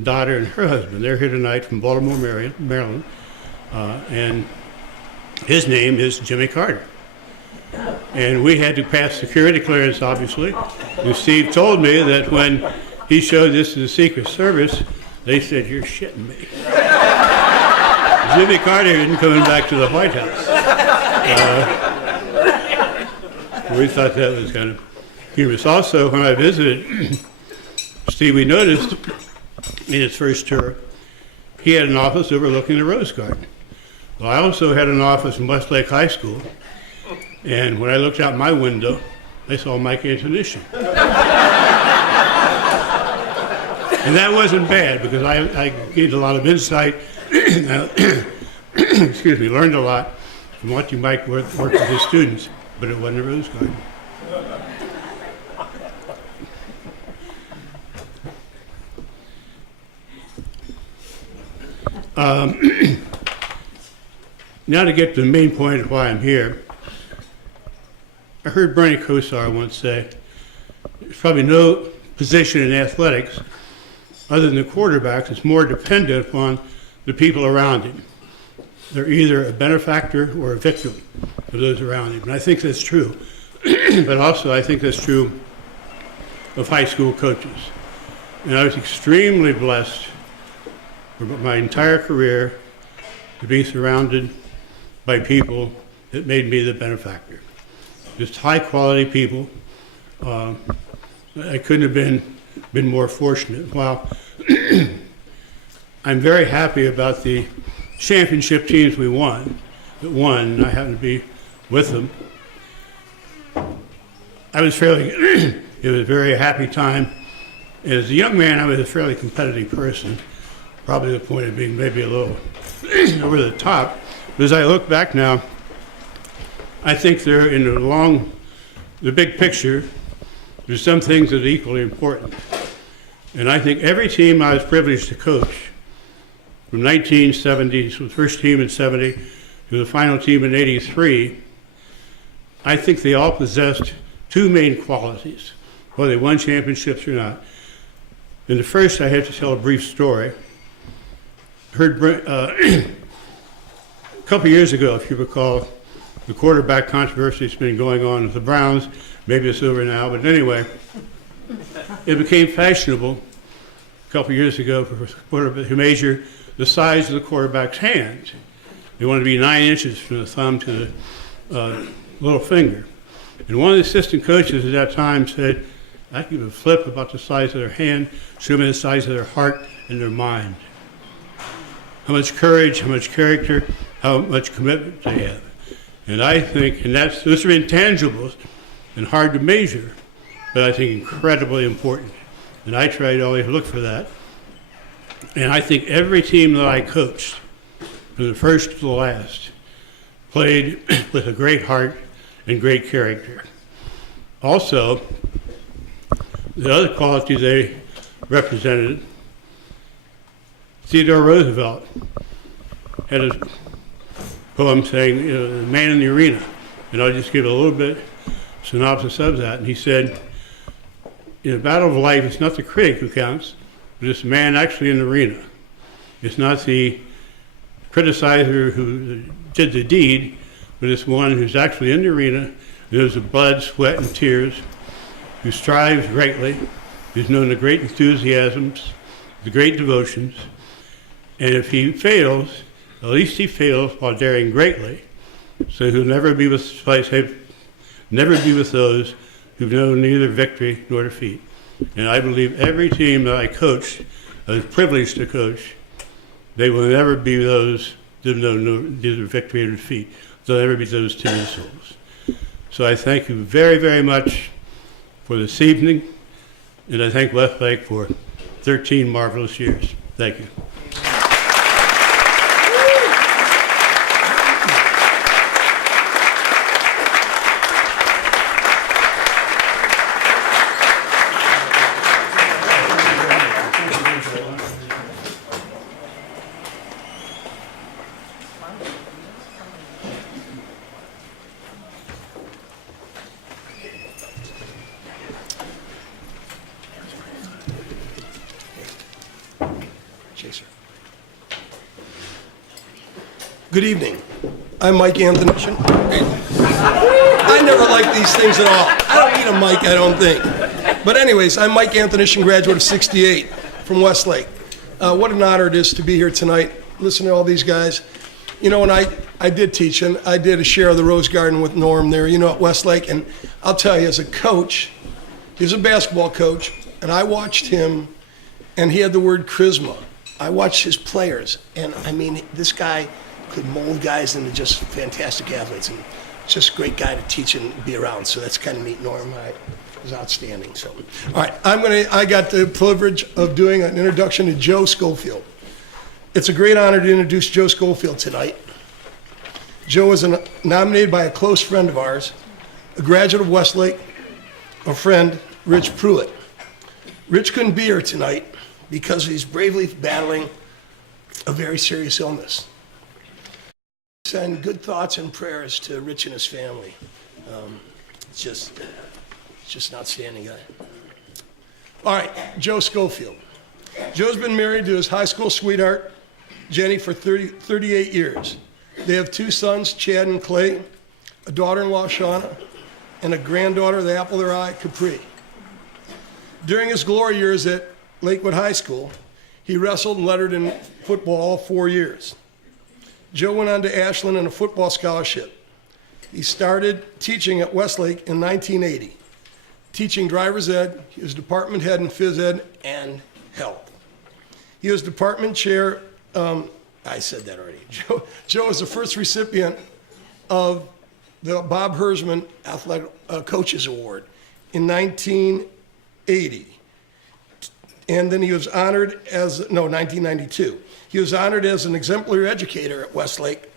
daughter, and her husband. They're here tonight from Baltimore, Maryland, and his name is Jimmy Carter. And we had to pass security clearance, obviously. And Steve told me that when he showed this to the Secret Service, they said, "You're shitting me." Jimmy Carter isn't coming back to the White House. We thought that was kind of humorous. Also, when I visited Steve, we noticed in his first tour, he had an office overlooking the Rose Garden. Well, I also had an office in Westlake High School, and when I looked out my window, I saw Mike Antonician. And that wasn't bad, because I gained a lot of insight, excuse me, learned a lot from watching Mike work with his students, but it wasn't a Rose Garden. Now to get to the main point of why I'm here, I heard Bernie Kosar once say, there's probably no position in athletics other than the quarterback that's more dependent upon the people around him. They're either a benefactor or a victim of those around him. And I think that's true. But also I think that's true of high school coaches. And I was extremely blessed for my entire career to be surrounded by people that made me the benefactor. Just high quality people. I couldn't have been more fortunate. While I'm very happy about the championship teams we won, and I happened to be with them, I was it was a very happy time. As a young man, I was a fairly competitive person, probably the point of being maybe a little over the top. But as I look back now, I think they're in the big picture, there's some things that are equally important. And I think every team I was privileged to coach, from 1970, so the first team in 70 to the final team in 83, I think they all possessed two main qualities, whether they won championships or not. In the first, I have to tell a brief story. I heard a couple years ago, if you recall, the quarterback controversy has been going on with the Browns. Maybe it's over now, but anyway, it became fashionable a couple years ago for quarterbacks to measure the size of the quarterback's hand. They wanted to be 9 inches from the thumb to the little finger. And one of the assistant coaches at that time said, "I give a flip about the size of their hand, show me the size of their heart and their mind. How much courage, how much character, how much commitment they have." And I think, and those are intangibles and hard to measure, but I think incredibly important. And I try to always look for that. And I think every team that I coached, from the first to the last, played with a great heart and great character. Also, the other quality they represented, Theodore Roosevelt had a poem saying, "The man in the arena." And I'll just give a little bit synopsis of that. And he said, "In a battle of life, it's not the critic who counts, but it's the man actually in the arena. It's not the criticizer who did the deed, but it's one who's actually in the arena, knows the blood, sweat, and tears, who strives greatly, who's known the great enthusiasms, the great devotions, and if he fails, at least he fails while daring greatly, so he'll never be with those who've known neither victory nor defeat." And I believe every team that I coached, I was privileged to coach, they will never be those that know neither victory or defeat. They'll never be those timid souls. So I thank you very, very much for this evening, and I thank Westlake for 13 marvelous years. Thank you. Good evening. I'm Mike Antonician. I never like these things at all. I don't need a mic, I don't think. But anyways, I'm Mike Anthonician, graduate of 68 from Westlake. What an honor it is to be here tonight, listen to all these guys. You know, and I did teach, and I did a share of the Rose Garden with Norm there, you know, at Westlake. And I'll tell you, as a coach, he was a basketball coach, and I watched him, and he had the word charisma. I watched his players, and I mean, this guy could mold guys into just fantastic athletes, and just a great guy to teach and be around. So that's kind of neat. Norm, it was outstanding. So, all right, I got the privilege of doing an introduction to Joe Schofield. It's a great honor to introduce Joe Schofield tonight. Joe was nominated by a close friend of ours, a graduate of Westlake, a friend, Rich Pruitt. Rich couldn't be here tonight because he's bravely battling a very serious illness. Send good thoughts and prayers to Rich and his family. It's just an outstanding guy. All right, Joe Schofield. Joe's been married to his high school sweetheart, Jenny, for 38 years. They have 2 sons, Chad and Clay, a daughter-in-law, Shauna, and a granddaughter, the apple of their eye, Capri. During his glory years at Lakewood High School, he wrestled and lettered in football all 4 years. Joe went on to Ashland on a football scholarship. He started teaching at Westlake in 1980, teaching driver's ed. He was department head in phys ed and health. He was department chair. I said that already. Joe was the first recipient of the Bob Hersman Athletic Coaches Award in 1980. And then he was honored 1992. He was honored as an exemplary educator at Westlake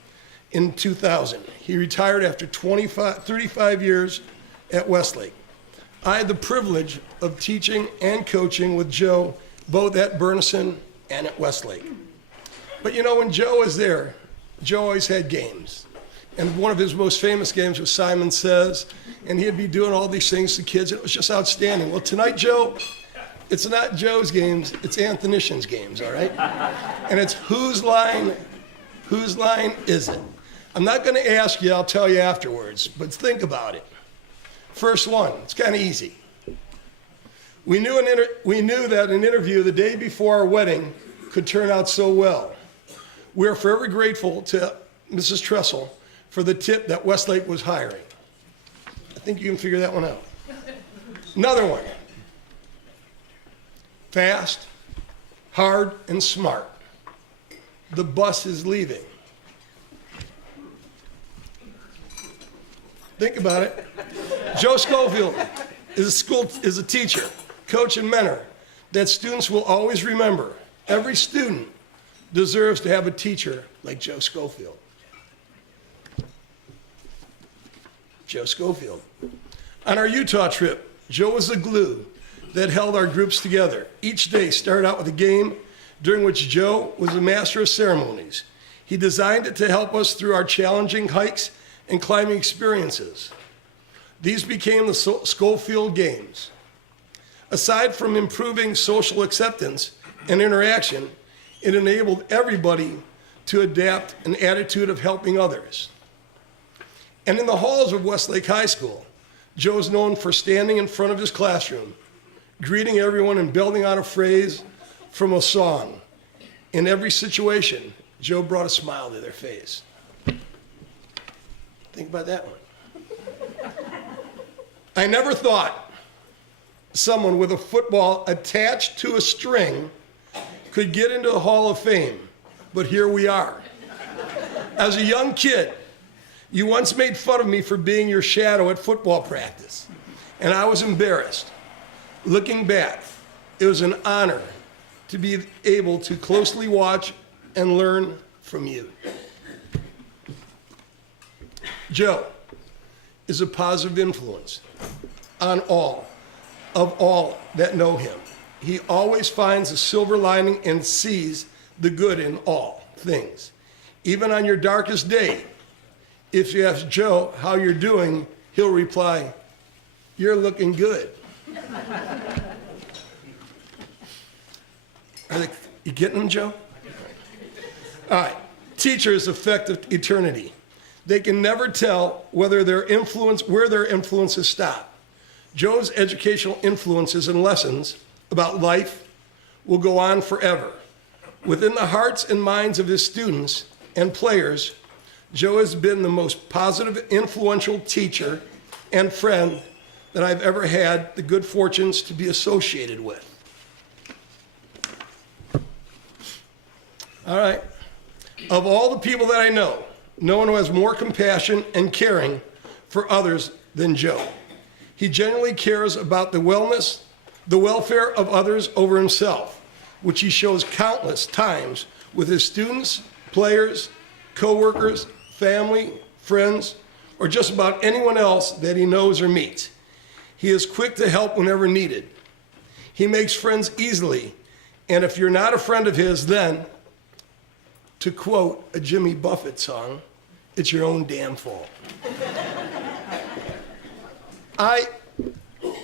in 2000. He retired after 35 years at Westlake. I had the privilege of teaching and coaching with Joe both at Bernison and at Westlake. But you know, when Joe was there, Joe always had games. And one of his most famous games was Simon Says, and he'd be doing all these things to kids, and it was just outstanding. Well, tonight, Joe, it's not Joe's games, it's Anthonician's games, all right? And it's whose line is it? I'm not gonna ask you, I'll tell you afterwards, but think about it. First one, it's kind of easy. We knew that an interview the day before our wedding could turn out so well. We are forever grateful to Mrs. Tressel for the tip that Westlake was hiring. I think you can figure that one out. Another one. Fast, hard, and smart. The bus is leaving. Think about it. Joe Schofield is a teacher, coach, and mentor that students will always remember. Every student deserves to have a teacher like Joe Schofield. Joe Schofield. On our Utah trip, Joe was the glue that held our groups together. Each day started out with a game during which Joe was a master of ceremonies. He designed it to help us through our challenging hikes and climbing experiences. These became the Schofield Games. Aside from improving social acceptance and interaction, it enabled everybody to adapt an attitude of helping others. And in the halls of Westlake High School, Joe is known for standing in front of his classroom, greeting everyone and building on a phrase from a song. In every situation, Joe brought a smile to their face. Think about that one. I never thought someone with a football attached to a string could get into the Hall of Fame, but here we are. As a young kid, you once made fun of me for being your shadow at football practice, and I was embarrassed. Looking back, it was an honor to be able to closely watch and learn from you. Joe is a positive influence on all that know him. He always finds a silver lining and sees the good in all things. Even on your darkest day, if you ask Joe how you're doing, he'll reply, "You're looking good." You getting them, Joe? All right. Teachers affect eternity. They can never tell where their influences stop. Joe's educational influences and lessons about life will go on forever. Within the hearts and minds of his students and players, Joe has been the most positive, influential teacher and friend that I've ever had the good fortunes to be associated with. All right. Of all the people that I know, no one who has more compassion and caring for others than Joe. He genuinely cares about the welfare of others over himself, which he shows countless times with his students, players, coworkers, family, friends, or just about anyone else that he knows or meets. He is quick to help whenever needed. He makes friends easily, and if you're not a friend of his, then, to quote a Jimmy Buffett song, it's your own damn fault.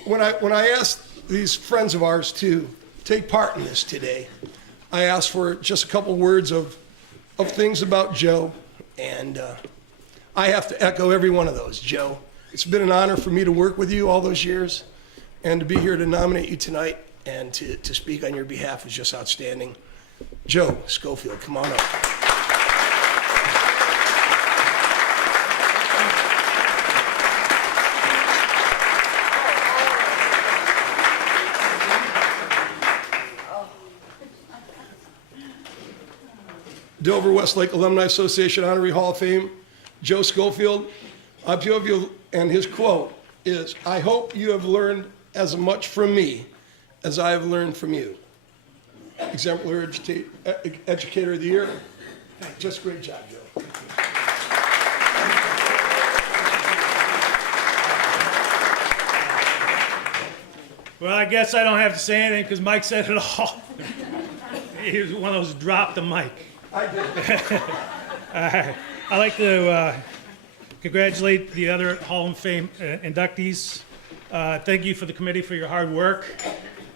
When I asked these friends of ours to take part in this today, I asked for just a couple words of things about Joe, and I have to echo every one of those. Joe, it's been an honor for me to work with you all those years, and to be here to nominate you tonight and to speak on your behalf is just outstanding. Joe Schofield, come on up. Dover Westlake Alumni Association Honorary Hall of Fame, Joe Schofield. And his quote is, "I hope you have learned as much from me as I have learned from you." Exemplary Educator of the Year. Just great job, Joe. Well, I guess I don't have to say anything because Mike said it all. He was one of those drop the mic. I did. I'd like to congratulate the other Hall of Fame inductees. Thank you for the committee for your hard work.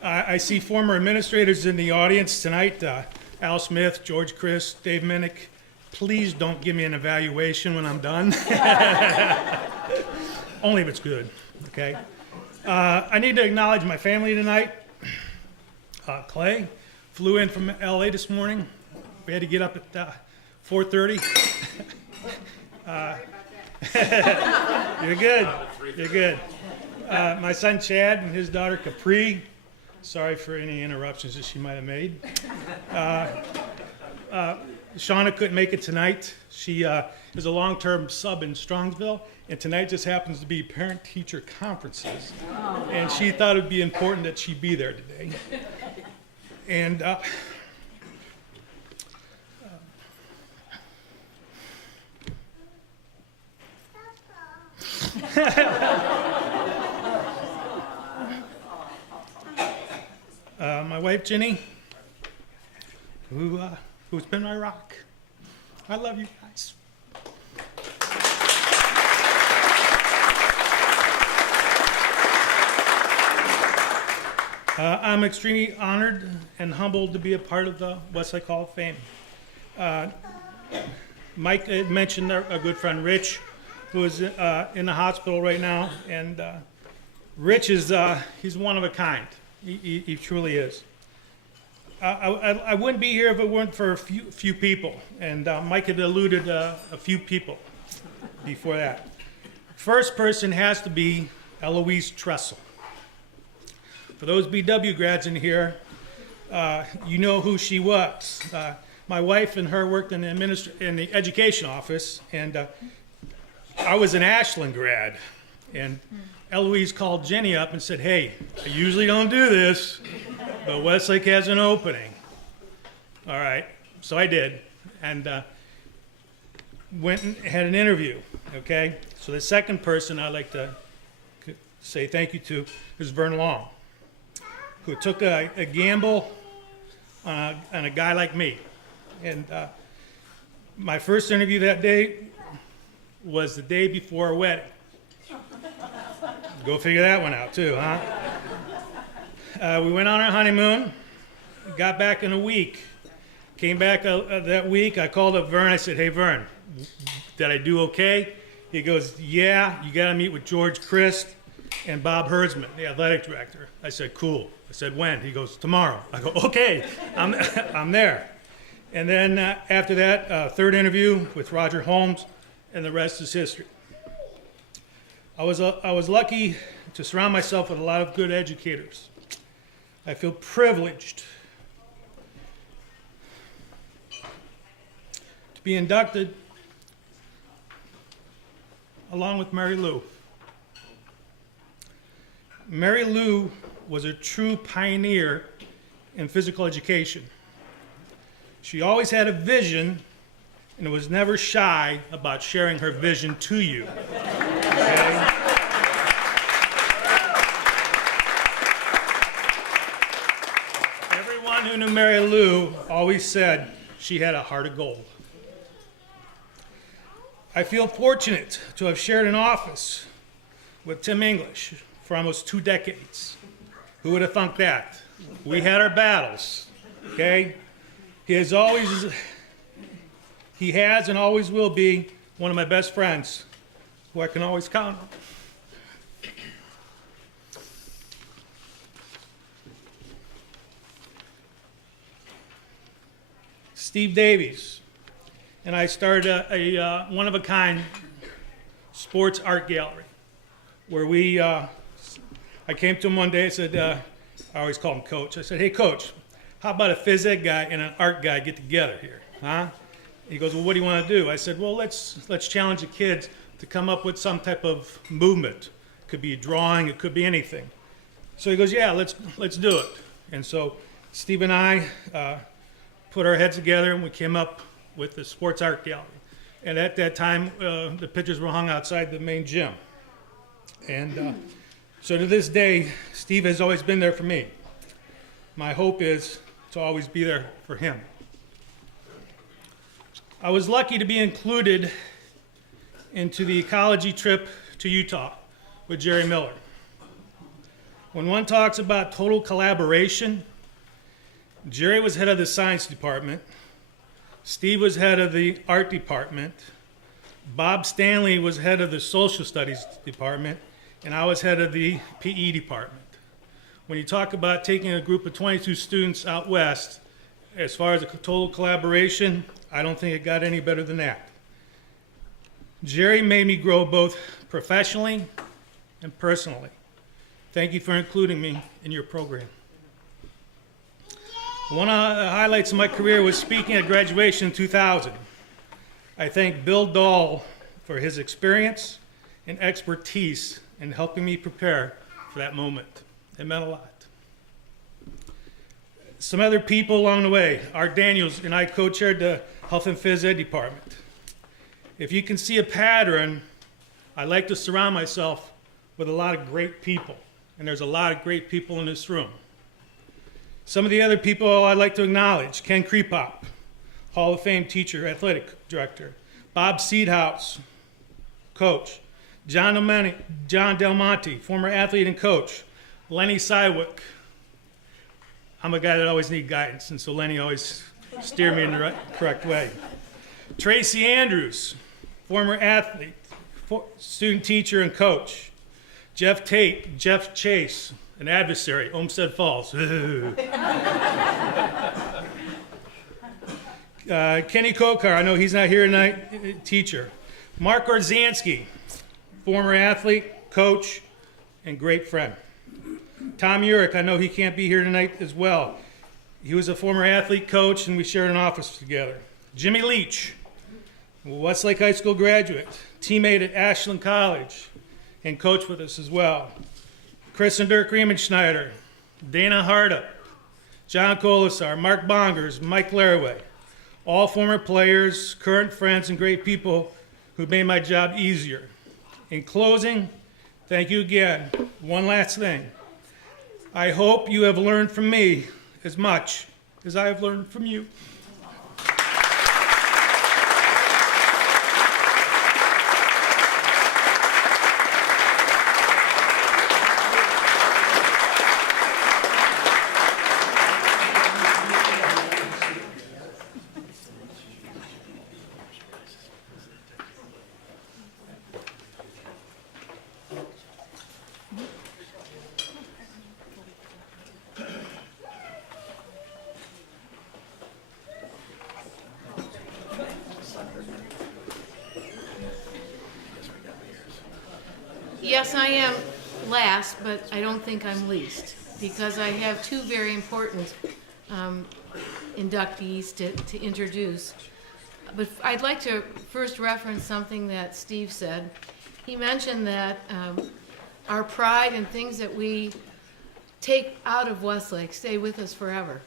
I see former administrators in the audience tonight, Al Smith, George Chris, Dave Minnick. Please don't give me an evaluation when I'm done. Only if it's good, okay? I need to acknowledge my family tonight. Clay flew in from LA this morning. We had to get up at 4:30. You're good. You're good. My son Chad and his daughter Capri. Sorry for any interruptions that she might have made. Shauna couldn't make it tonight. She is a long-term sub in Strongsville, and tonight just happens to be parent-teacher conferences. And she thought it would be important that she be there today. And my wife Jenny, who's been my rock. I love you guys. I'm extremely honored and humbled to be a part of the Westlake Hall of Fame. Mike had mentioned a good friend, Rich, who is in the hospital right now, and Rich is he's one of a kind. He truly is. I wouldn't be here if it weren't for a few people, and Mike had alluded a few people before that. First person has to be Eloise Tressel. For those BW grads in here, you know who she was. My wife and her worked in the education office, and I was an Ashland grad, and Eloise called Jenny up and said, "Hey, I usually don't do this, but Westlake has an opening." All right, so I did, and went and had an interview, okay? So the second person I'd like to say thank you to is Vern Long, who took a gamble on a guy like me. And my first interview that day was the day before our wedding. Go figure that one out too, huh? We went on our honeymoon, got back in a week. Came back that week, I called up Vern, I said, "Hey Vern, did I do okay? He goes, yeah, you got to meet with George Christ and Bob Hertzman, the athletic director. I said, cool. I said, when? He goes, tomorrow. I go, okay, I'm there. And then after that, third interview with Roger Holmes, and the rest is history. I was lucky to surround myself with a lot of good educators. I feel privileged to be inducted along with Mary Lou. Mary Lou was a true pioneer in physical education. She always had a vision and was never shy about sharing her vision to you. Okay? Everyone who knew Mary Lou always said she had a heart of gold. I feel fortunate to have shared an office with Tim English for almost 2 decades. Who would have thunk that? We had our battles, okay? He has and always will be one of my best friends, who I can always count on. Steve Davies and I started a one-of-a-kind sports art gallery, where I came to him one day and said, I always call him Coach. I said, hey, Coach, how about a phys ed guy and an art guy get together here, huh? He goes, well, what do you want to do? I said, well, let's challenge the kids to come up with some type of movement. It could be a drawing, it could be anything. So he goes, yeah, let's do it. And so Steve and I put our heads together and we came up with the sports art gallery. And at that time, the pictures were hung outside the main gym. And so to this day, Steve has always been there for me. My hope is to always be there for him. I was lucky to be included into the ecology trip to Utah with Jerry Miller. When one talks about total collaboration, Jerry was head of the science department, Steve was head of the art department, Bob Stanley was head of the social studies department, and I was head of the PE department. When you talk about taking a group of 22 students out west, as far as a total collaboration, I don't think it got any better than that. Jerry made me grow both professionally and personally. Thank you for including me in your program. One of the highlights of my career was speaking at graduation in 2000. I thank Bill Dahl for his experience and expertise in helping me prepare for that moment. It meant a lot. Some other people along the way. Art Daniels and I co-chaired the Health and Phys Ed department. If you can see a pattern, I like to surround myself with a lot of great people. And there's a lot of great people in this room. Some of the other people I'd like to acknowledge: Ken Krepop, Hall of Fame teacher, athletic director; Bob Seedhouse, coach; John Del Monte, former athlete and coach; Lenny Sywick. I'm a guy that always needs guidance, and so Lenny always steered me in the correct way. Tracy Andrews, former athlete, student teacher and coach; Jeff Tate, Jeff Chase, an adversary, Olmsted Falls. Kenny Kokar, I know he's not here tonight, teacher. Mark Orzanski, former athlete, coach, and great friend. Tom Urich, I know he can't be here tonight as well. He was a former athlete, coach, and we shared an office together. Jimmy Leach, Westlake High School graduate, teammate at Ashland College, and coach with us as well. Chris and Dirk Riemenschneider, Dana Hardup, John Colasar, Mark Bongers, Mike Laraway, all former players, current friends, and great people who made my job easier. In closing, thank you again. One last thing. I hope you have learned from me as much as I have learned from you. yes, I am last, but I don't think I'm least, because I have two very important inductees to introduce. But I'd like to first reference something that Steve said. He mentioned that our pride and things that we take out of Westlake stay with us forever.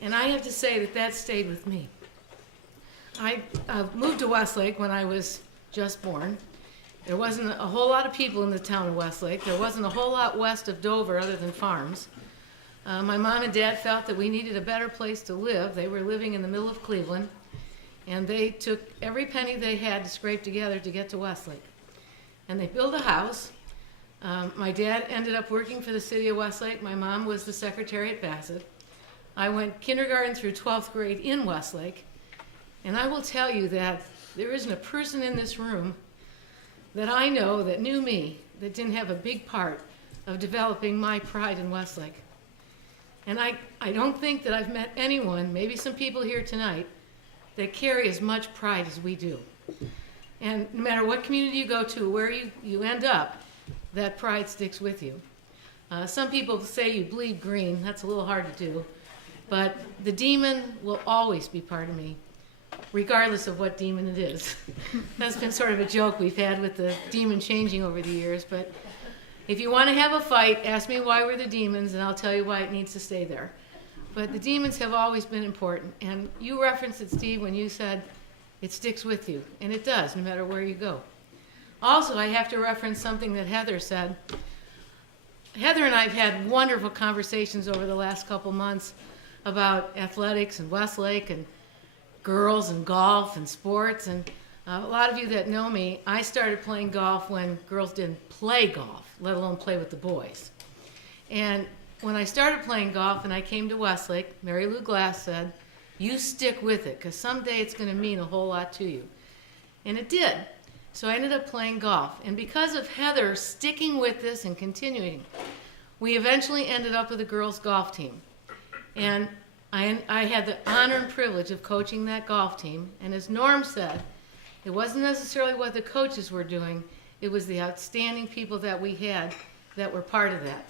And I have to say that that stayed with me. I moved to Westlake when I was just born. There wasn't a whole lot of people in the town of Westlake. There wasn't a whole lot west of Dover other than farms. My mom and dad felt that we needed a better place to live. They were living in the middle of Cleveland, and they took every penny they had to scrape together to get to Westlake. And they built a house. My dad ended up working for the city of Westlake. My mom was the secretary at Bassett. I went kindergarten through 12th grade in Westlake. And I will tell you that there isn't a person in this room that I know that knew me that didn't have a big part of developing my pride in Westlake. And I don't think that I've met anyone, maybe some people here tonight, that carry as much pride as we do. And no matter what community you go to, where you end up, that pride sticks with you. Some people say you bleed green. That's a little hard to do. But the demon will always be part of me, regardless of what demon it is. That's been sort of a joke we've had with the demon changing over the years. But if you want to have a fight, ask me why we're the demons, and I'll tell you why it needs to stay there. But the demons have always been important. And you referenced it, Steve, when you said it sticks with you. And it does, no matter where you go. Also, I have to reference something that Heather said. Heather and I have had wonderful conversations over the last couple months about athletics and Westlake and girls and golf and sports. And a lot of you that know me, I started playing golf when girls didn't play golf, let alone play with the boys. And when I started playing golf and I came to Westlake, Mary Lou Glass said, "You stick with it, because someday it's going to mean a whole lot to you." And it did. So I ended up playing golf. And because of Heather sticking with this and continuing, we eventually ended up with a girls' golf team. And I had the honor and privilege of coaching that golf team. And as Norm said, it wasn't necessarily what the coaches were doing, it was the outstanding people that we had that were part of that.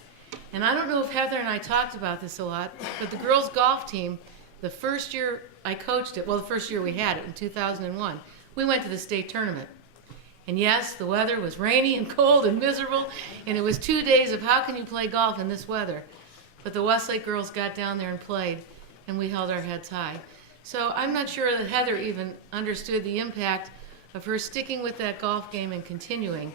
And I don't know if Heather and I talked about this a lot, but the girls' golf team, the first year I coached it, well, the first year we had it in 2001, we went to the state tournament. And yes, the weather was rainy and cold and miserable, and it was 2 days of how can you play golf in this weather. But the Westlake girls got down there and played, and we held our heads high. So I'm not sure that Heather even understood the impact of her sticking with that golf game and continuing.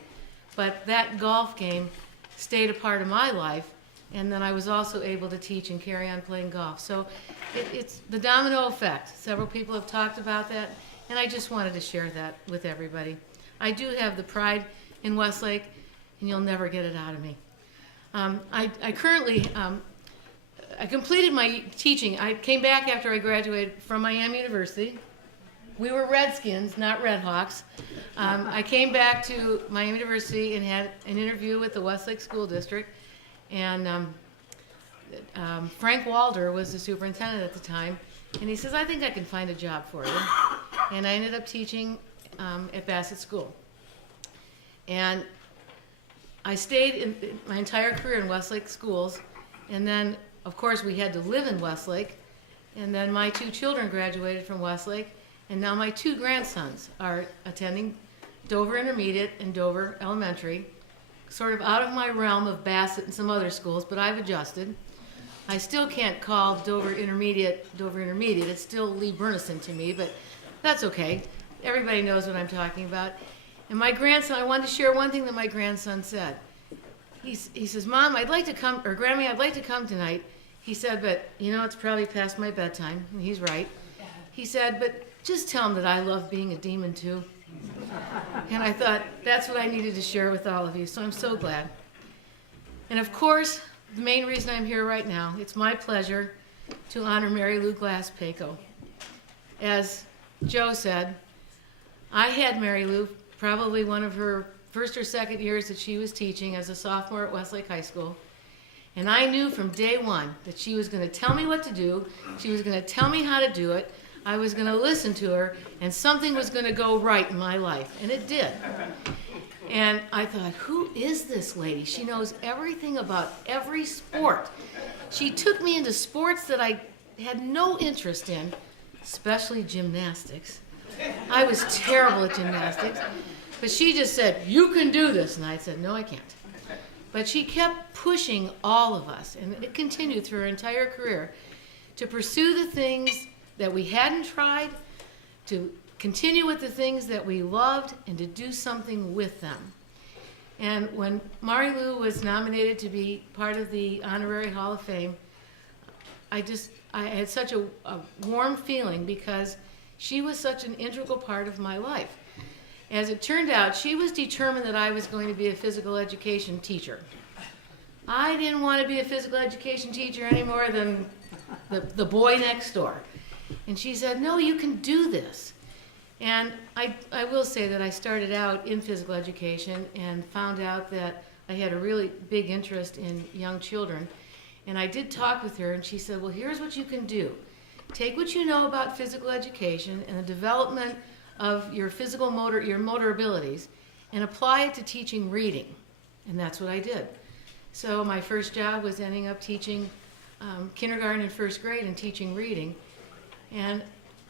But that golf game stayed a part of my life, and then I was also able to teach and carry on playing golf. So it's the domino effect. Several people have talked about that, and I just wanted to share that with everybody. I do have the pride in Westlake, and you'll never get it out of me. I currently, I completed my teaching. I came back after I graduated from Miami University. We were Redskins, not Redhawks. I came back to Miami University and had an interview with the Westlake School District, and Frank Walder was the superintendent at the time, and he says, "I think I can find a job for you." And I ended up teaching at Bassett School. And I stayed in my entire career in Westlake schools, and then, of course, we had to live in Westlake, and then my 2 children graduated from Westlake, and now my 2 grandsons are attending Dover Intermediate and Dover Elementary, sort of out of my realm of Bassett and some other schools, but I've adjusted. I still can't call Dover Intermediate. It's still Lee Burnison to me, but that's okay. Everybody knows what I'm talking about. And my grandson, I wanted to share one thing that my grandson said. He says, "Mom, I'd like to come," or "Grammy, I'd like to come tonight." He said, "But, you know, it's probably past my bedtime." And he's right. He said, "But just tell him that I love being a demon too." And I thought, that's what I needed to share with all of you, so I'm so glad. And of course, the main reason I'm here right now, it's my pleasure to honor Mary Lou Glass Paco. As Joe said, I had Mary Lou probably one of her first or second years that she was teaching as a sophomore at Westlake High School. And I knew from day one that she was going to tell me what to do, she was going to tell me how to do it, I was going to listen to her, and something was going to go right in my life. And it did. And I thought, who is this lady? She knows everything about every sport. She took me into sports that I had no interest in, especially gymnastics. I was terrible at gymnastics. But she just said, you can do this. And I said, no, I can't. But she kept pushing all of us, and it continued through her entire career, to pursue the things that we hadn't tried, to continue with the things that we loved, and to do something with them. And when Mary Lou was nominated to be part of the Honorary Hall of Fame, I had such a warm feeling because she was such an integral part of my life. As it turned out, she was determined that I was going to be a physical education teacher. I didn't want to be a physical education teacher any more than the boy next door. And she said, no, you can do this. And I will say that I started out in physical education and found out that I had a really big interest in young children. And I did talk with her, and she said, well, here's what you can do. Take what you know about physical education and the development of your motor abilities, and apply it to teaching reading. And that's what I did. So my first job was ending up teaching kindergarten and first grade and teaching reading. And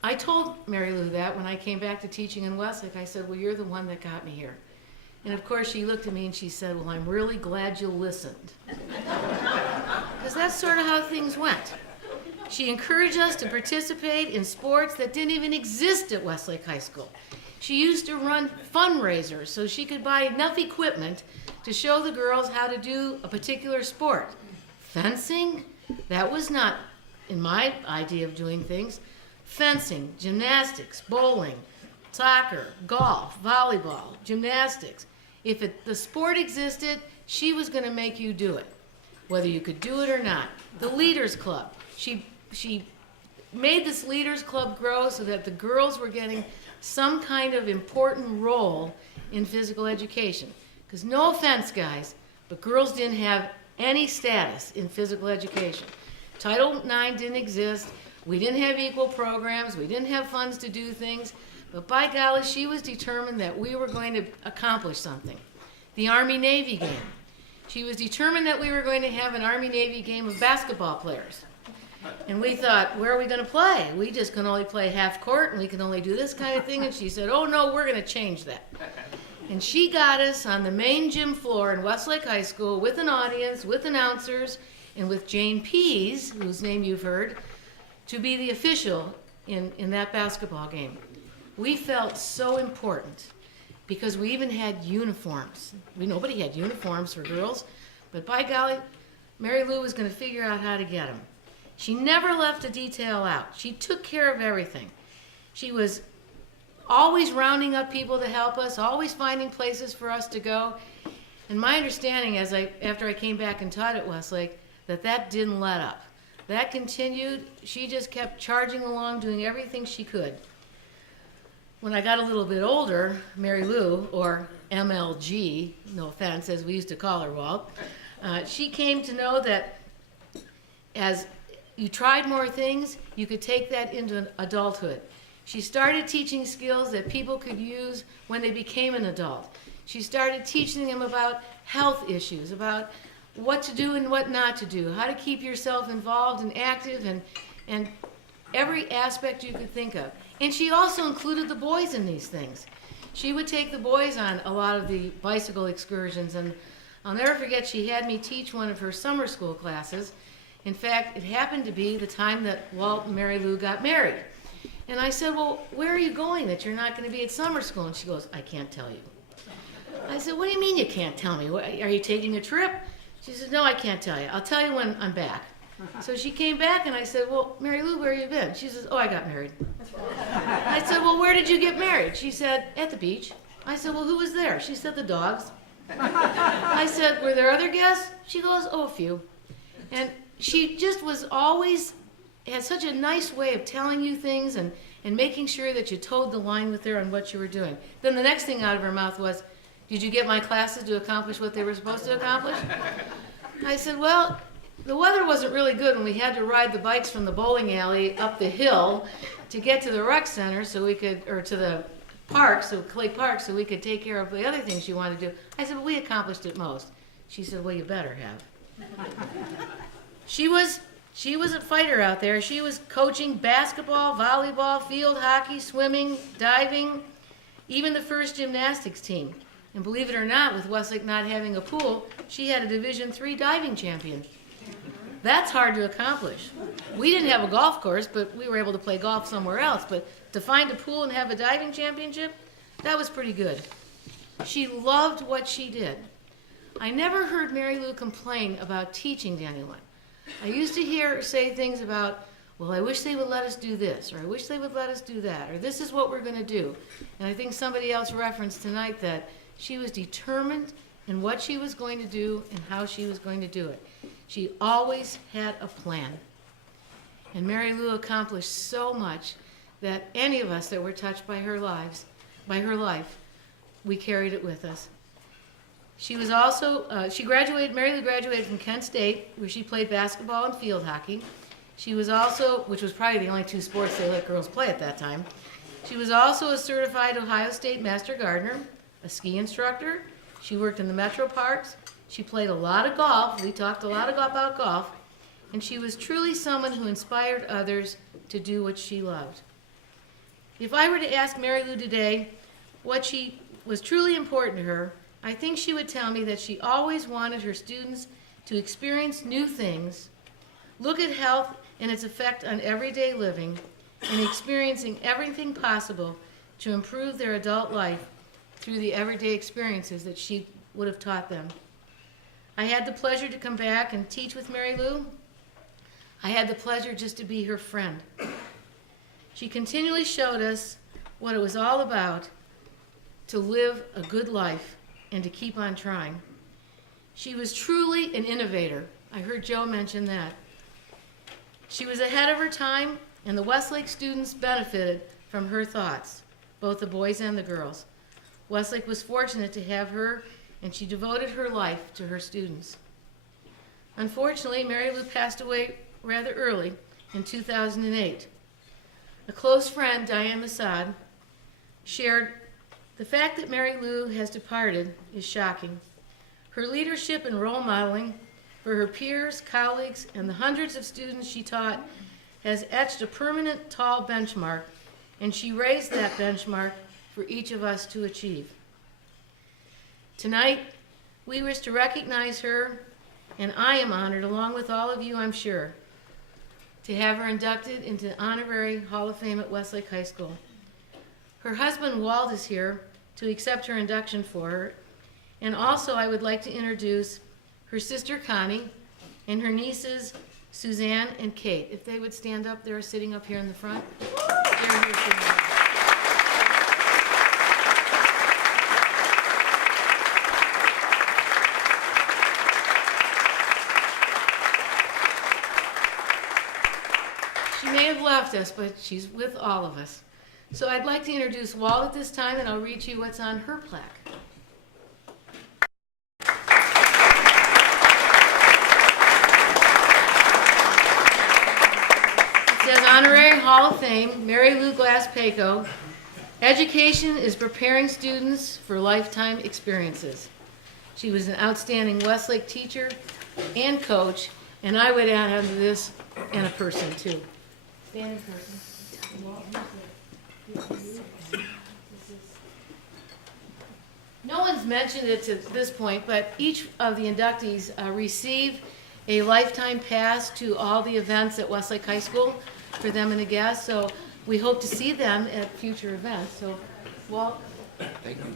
I told Mary Lou that when I came back to teaching in Westlake. I said, well, you're the one that got me here. And of course she looked at me and she said, well, I'm really glad you listened. Because that's sort of how things went. She encouraged us to participate in sports that didn't even exist at Westlake High School. She used to run fundraisers so she could buy enough equipment to show the girls how to do a particular sport. Fencing, that was not in my idea of doing things. Fencing, gymnastics, bowling, soccer, golf, volleyball, gymnastics. If the sport existed, she was going to make you do it, whether you could do it or not. The Leaders Club. She made this Leaders Club grow so that the girls were getting some kind of important role in physical education. Because no offense, guys, but girls didn't have any status in physical education. Title IX didn't exist. We didn't have equal programs. We didn't have funds to do things. But by golly, she was determined that we were going to accomplish something. The Army-Navy game. She was determined that we were going to have an Army-Navy game of basketball players. And we thought, where are we going to play? We just can only play half court, and we can only do this kind of thing. And she said, oh, no, we're going to change that. And she got us on the main gym floor in Westlake High School with an audience, with announcers, and with Jane Pease, whose name you've heard, to be the official in that basketball game. We felt so important because we even had uniforms. Nobody had uniforms for girls, but by golly, Mary Lou was going to figure out how to get them. She never left a detail out. She took care of everything. She was always rounding up people to help us, always finding places for us to go. And my understanding, after I came back and taught at Westlake, that didn't let up. That continued. She just kept charging along, doing everything she could. When I got a little bit older, Mary Lou, or MLG, no offense, as we used to call her, Walt, she came to know that as you tried more things, you could take that into adulthood. She started teaching skills that people could use when they became an adult. She started teaching them about health issues, about what to do and what not to do, how to keep yourself involved and active, and every aspect you could think of. And she also included the boys in these things. She would take the boys on a lot of the bicycle excursions, and I'll never forget she had me teach one of her summer school classes. In fact, it happened to be the time that Walt and Mary Lou got married. And I said, well, where are you going that you're not going to be at summer school? And she goes, I can't tell you. I said, what do you mean you can't tell me? Are you taking a trip? She said, no, I can't tell you. I'll tell you when I'm back. So she came back and I said, well, Mary Lou, where have you been? She says, oh, I got married. I said, well, where did you get married? She said, at the beach. I said, well, who was there? She said, the dogs. I said, were there other guests? She goes, oh, a few. And she just was always, had such a nice way of telling you things and making sure that you towed the line with her on what you were doing. Then the next thing out of her mouth was, did you get my classes to accomplish what they were supposed to accomplish? I said, well, the weather wasn't really good when we had to ride the bikes from the bowling alley up the hill to get to the rec center so we could, or to the park, so Clay Park, so we could take care of the other things she wanted to do. I said, well, we accomplished it most. She said, well, you better have. She was a fighter out there. She was coaching basketball, volleyball, field hockey, swimming, diving, even the first gymnastics team. And believe it or not, with Westlake not having a pool, she had a Division III diving champion. That's hard to accomplish. We didn't have a golf course, but we were able to play golf somewhere else. But to find a pool and have a diving championship, that was pretty good. She loved what she did. I never heard Mary Lou complain about teaching to anyone. I used to hear her say things about, well, I wish they would let us do this, or I wish they would let us do that, or this is what we're going to do. And I think somebody else referenced tonight that she was determined in what she was going to do and how she was going to do it. She always had a plan. And Mary Lou accomplished so much that any of us that were touched by her life, we carried it with us. She was also, Mary Lou graduated from Kent State, where she played basketball and field hockey. She was also, which was probably the only two sports they let girls play at that time. She was also a certified Ohio State Master Gardener, a ski instructor. She worked in the metro parks. She played a lot of golf. We talked a lot about golf. And she was truly someone who inspired others to do what she loved. If I were to ask Mary Lou today what she was truly important to her, I think she would tell me that she always wanted her students to experience new things, look at health and its effect on everyday living, and experiencing everything possible to improve their adult life through the everyday experiences that she would have taught them. I had the pleasure to come back and teach with Mary Lou. I had the pleasure just to be her friend. She continually showed us what it was all about to live a good life and to keep on trying. She was truly an innovator. I heard Joe mention that. She was ahead of her time, and the Westlake students benefited from her thoughts, both the boys and the girls. Westlake was fortunate to have her, and she devoted her life to her students. Unfortunately, Mary Lou passed away rather early in 2008. A close friend, Diane Masad, shared, "The fact that Mary Lou has departed is shocking. Her leadership and role modeling for her peers, colleagues, and the hundreds of students she taught has etched a permanent tall benchmark, and she raised that benchmark for each of us to achieve. Tonight, we wish to recognize her, and I am honored, along with all of you, I'm sure, to have her inducted into the Honorary Hall of Fame at Westlake High School. Her husband, Walt, is here to accept her induction for her, and also I would like to introduce her sister, Connie, and her nieces, Suzanne and Kate. If they would stand up, they're sitting up here in the front. They're here sitting. She may have left us, but she's with all of us. So I'd like to introduce Walt at this time, and I'll read you what's on her plaque. It says, Honorary Hall of Fame, Mary Lou Glass-Paco. Education is preparing students for lifetime experiences. She was an outstanding Westlake teacher and coach, and I would add onto this, and a person too. Stand in person. No one's mentioned it to this point, but each of the inductees receive a lifetime pass to all the events at Westlake High School for them and the guests. So we hope to see them at future events. So, Walt,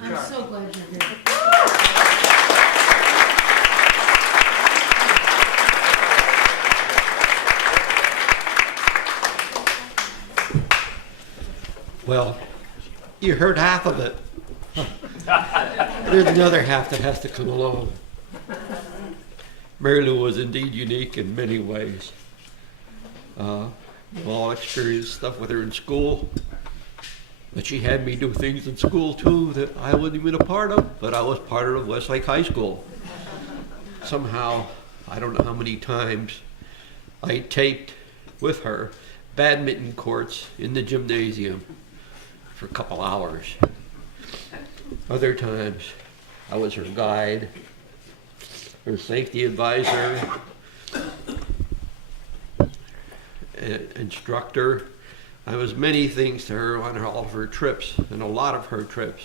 I'm so glad you're here. Well, you heard half of it. There's another half that has to come along. Mary Lou was indeed unique in many ways. We've all experienced stuff with her in school, but she had me do things in school too that I wasn't even a part of, but I was part of Westlake High School. Somehow, I don't know how many times, I taped with her badminton courts in the gymnasium for a couple hours. Other times, I was her guide, her safety advisor, instructor. I was many things to her on all of her trips, and a lot of her trips.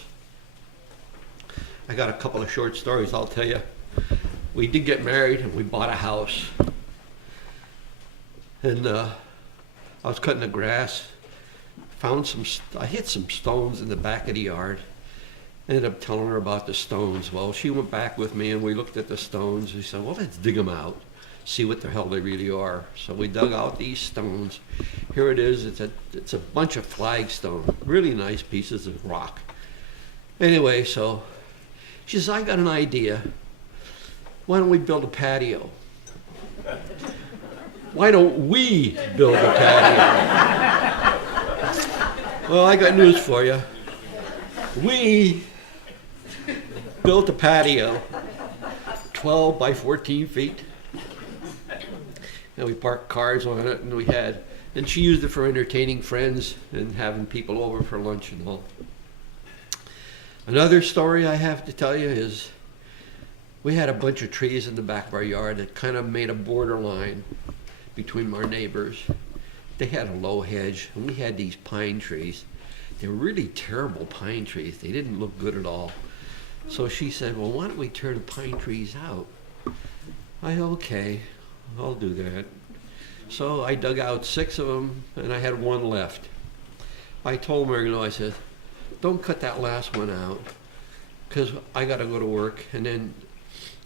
I got a couple of short stories I'll tell you. We did get married and we bought a house. And I was cutting the grass, I hit some stones in the back of the yard. Ended up telling her about the stones. Well, she went back with me and we looked at the stones. We said, well, let's dig them out, see what the hell they really are. So we dug out these stones. Here it is. It's a bunch of flagstone, really nice pieces of rock. Anyway, so she says, I got an idea. Why don't we build a patio? Why don't we build a patio? Well, I got news for you. We built a patio, 12 by 14 feet. And we parked cars on it, and she used it for entertaining friends and having people over for lunch and all. Another story I have to tell you is we had a bunch of trees in the back of our yard that kind of made a borderline between our neighbors. They had a low hedge, and we had these pine trees. They were really terrible pine trees. They didn't look good at all. So she said, well, why don't we tear the pine trees out? I said, okay, I'll do that. So I dug out 6 of them, and I had 1 left. I told her, I said, don't cut that last one out, because I got to go to work, and then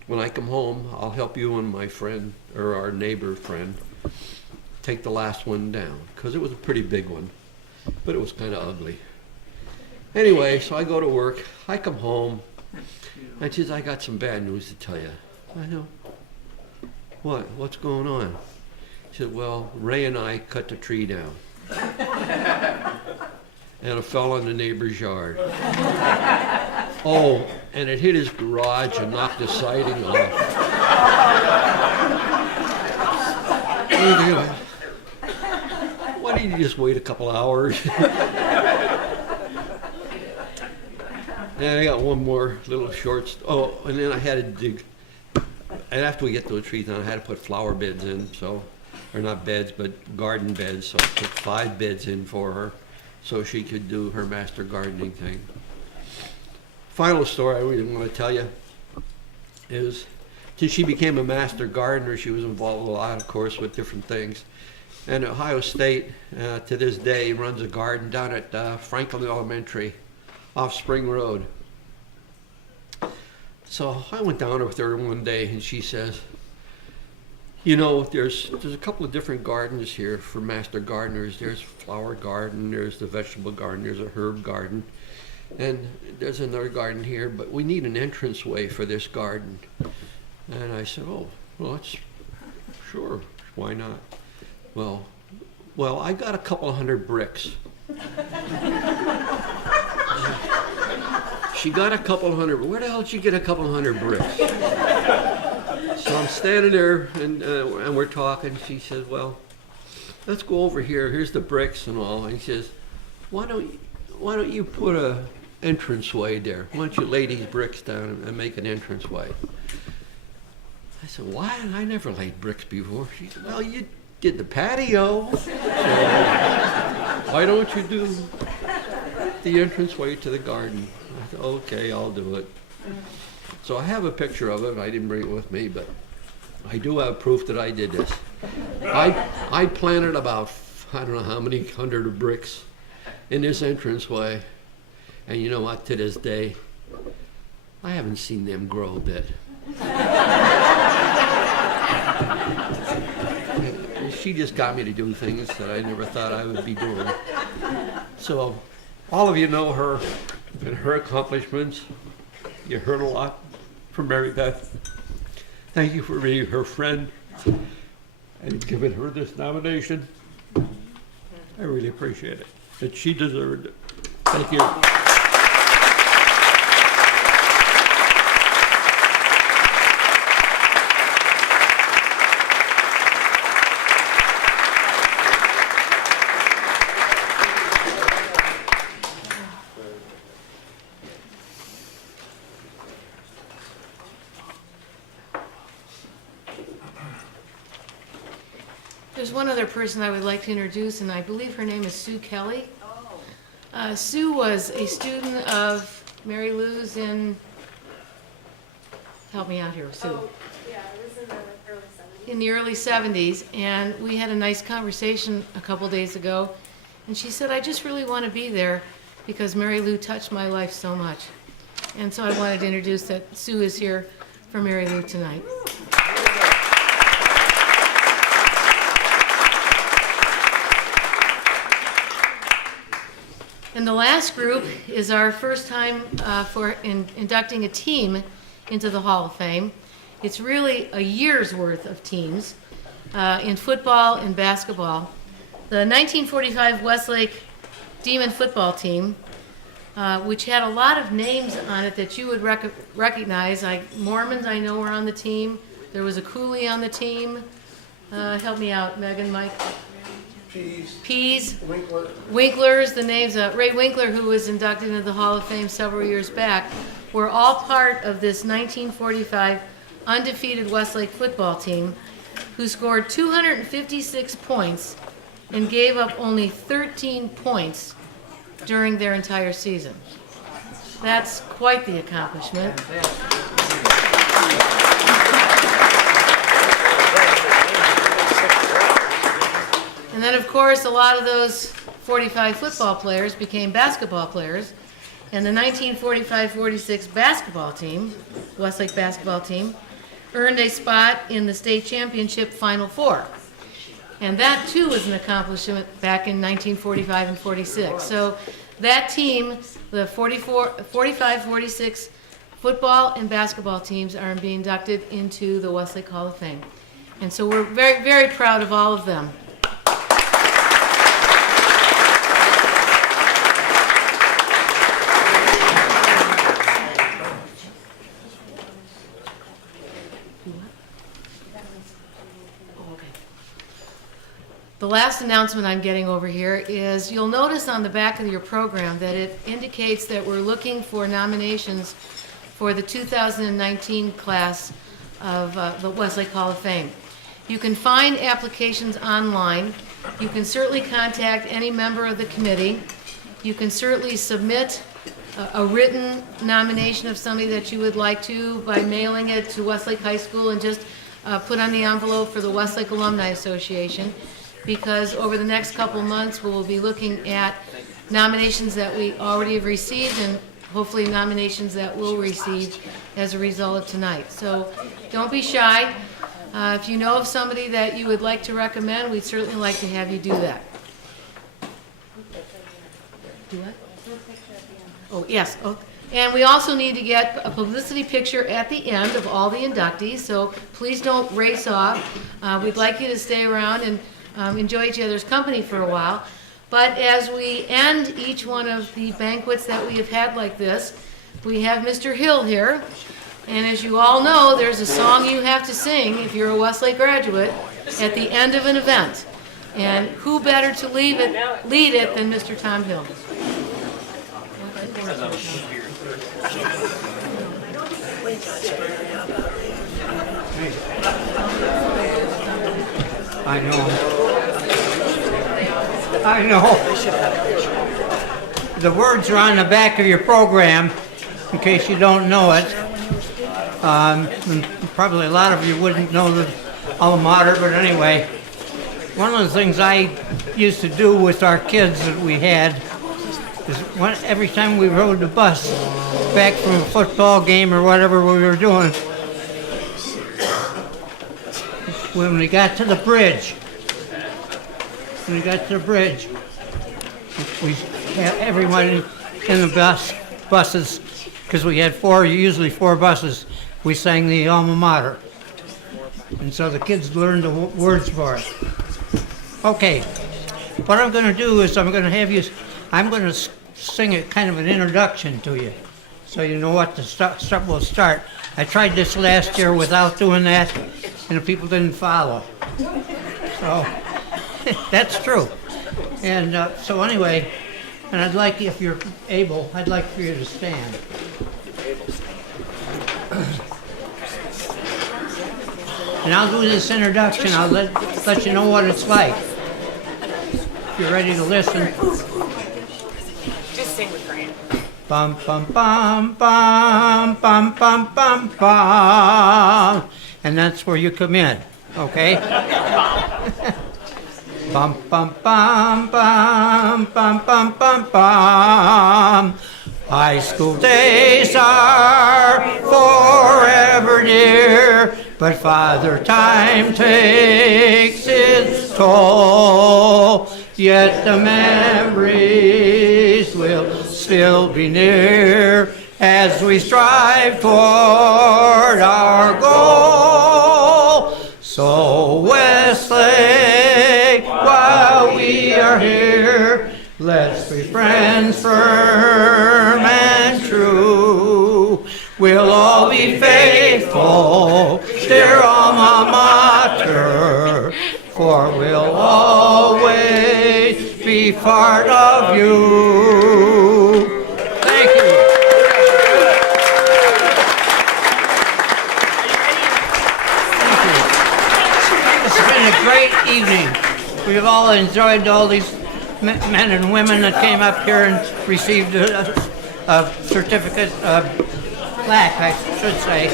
when I come home, I'll help you and my friend, or our neighbor friend, take the last one down, because it was a pretty big one, but it was kind of ugly. Anyway, so I go to work, I come home, and she says, I got some bad news to tell you. I know. What? What's going on? She said, well, Ray and I cut the tree down. And it fell in the neighbor's yard. Oh, and it hit his garage and knocked the siding off. Why didn't you just wait a couple hours? And I got one more little short. Oh, and then I had to dig. And after we get those trees down, I had to put flower beds in, or not beds, but garden beds. So I put 5 beds in for her, so she could do her master gardening thing. Final story I really want to tell you is, since she became a master gardener, she was involved a lot, of course, with different things. And Ohio State, to this day, runs a garden down at Franklin Elementary off Spring Road. So I went down with her one day, and she says, there's a couple of different gardens here for master gardeners. There's flower garden, there's the vegetable garden, there's a herb garden, and there's another garden here, but we need an entranceway for this garden. And I said, oh, well, that's sure, why not? Well, I got a couple of 100 bricks. She got a couple of 100. Where the hell did she get a couple of 100 bricks? So I'm standing there and we're talking. She says, well, let's go over here. Here's the bricks and all. And he says, why don't you put a entranceway there? Why don't you lay these bricks down and make an entranceway? I said, why? I never laid bricks before. She said, well, you did the patio. So why don't you do the entranceway to the garden? I said, okay, I'll do it. So I have a picture of it. I didn't bring it with me, but I do have proof that I did this. I planted about, I don't know how many 100 of bricks in this entranceway. And you know what, to this day, I haven't seen them grow a bit. She just got me to do things that I never thought I would be doing. So all of you know her and her accomplishments. You heard a lot from Mary Beth. Thank you for being her friend and giving her this nomination. I really appreciate it. And she deserved it. Thank you. there's one other person I would like to introduce, and I believe her name is Sue Kelly. Sue was a student of Mary Lou's in, help me out here, Sue. Oh, yeah, it was in the early 70s. In the early 70s, and we had a nice conversation a couple days ago, and she said, I just really want to be there because Mary Lou touched my life so much. And so I wanted to introduce that Sue is here for Mary Lou tonight. And the last group is our first time for inducting a team into the Hall of Fame. It's really a year's worth of teams in football and basketball. The 1945 Westlake Demon football team, which had a lot of names on it that you would recognize. Like Mormons, I know, were on the team. There was a Cooley on the team. Help me out, Megan, Mike. Pease. Winkler's, the names of Ray Winkler, who was inducted into the Hall of Fame several years back, were all part of this 1945 undefeated Westlake football team who scored 256 points and gave up only 13 points during their entire season. That's quite the accomplishment. And then, of course, a lot of those 45 football players became basketball players. And the 1945-46 basketball team, Westlake basketball team, earned a spot in the state championship Final Four. And that, too, was an accomplishment back in 1945 and 46. So that team, the 45-46 football and basketball teams are being inducted into the Westlake Hall of Fame. And so we're very, very proud of all of them. The last announcement I'm getting over here is you'll notice on the back of your program that it indicates that we're looking for nominations for the 2019 class of the Westlake Hall of Fame. You can find applications online. You can certainly contact any member of the committee. You can certainly submit a written nomination of somebody that you would like to by mailing it to Westlake High School and just put on the envelope for the Westlake Alumni Association. Because over the next couple of months, we'll be looking at nominations that we already have received and hopefully nominations that we'll receive as a result of tonight. So don't be shy. If you know of somebody that you would like to recommend, we'd certainly like to have you do that. Do what? Oh, yes. Oh. And we also need to get a publicity picture at the end of all the inductees, so please don't race off. We'd like you to stay around and enjoy each other's company for a while. But as we end each one of the banquets that we have had like this, we have Mr. Hill here. And as you all know, there's a song you have to sing if you're a Westlake graduate at the end of an event. And who better to lead it than Mr. Tom Hill? I know. The words are on the back of your program, in case you don't know it. Probably a lot of you wouldn't know the alma mater, but anyway, one of the things I used to do with our kids that we had is every time we rode the bus back from a football game or whatever we were doing, when we got to the bridge, we had everyone in the buses, because we had usually four buses, we sang the alma mater. And so the kids learned the words for it. Okay, what I'm going to do is I'm going to sing a kind of an introduction to you, so you know what we'll start. I tried this last year without doing that, and the people didn't follow. So that's true. And so anyway, and I'd like, if you're able, I'd like for you to stand. And I'll do this introduction. I'll let you know what it's like. If you're ready to listen. Just sing with Grant. Bum bum bum bum bum bum bum bum. And that's where you come in, okay? Bum bum bum bum bum bum bum bum. High school days are forever dear, but Father Time takes its toll. Yet the memories will still be near as we strive toward our goal. So Westlake, while we are here, let's be friends firm and true. We'll all be faithful, dear alma mater, for we'll always be part of you. Thank you. Thank you. It's been a great evening. We've all enjoyed all these men and women that came up here and received a certificate, plaque, I should say.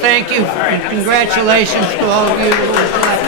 Thank you and congratulations to all of you who were selected.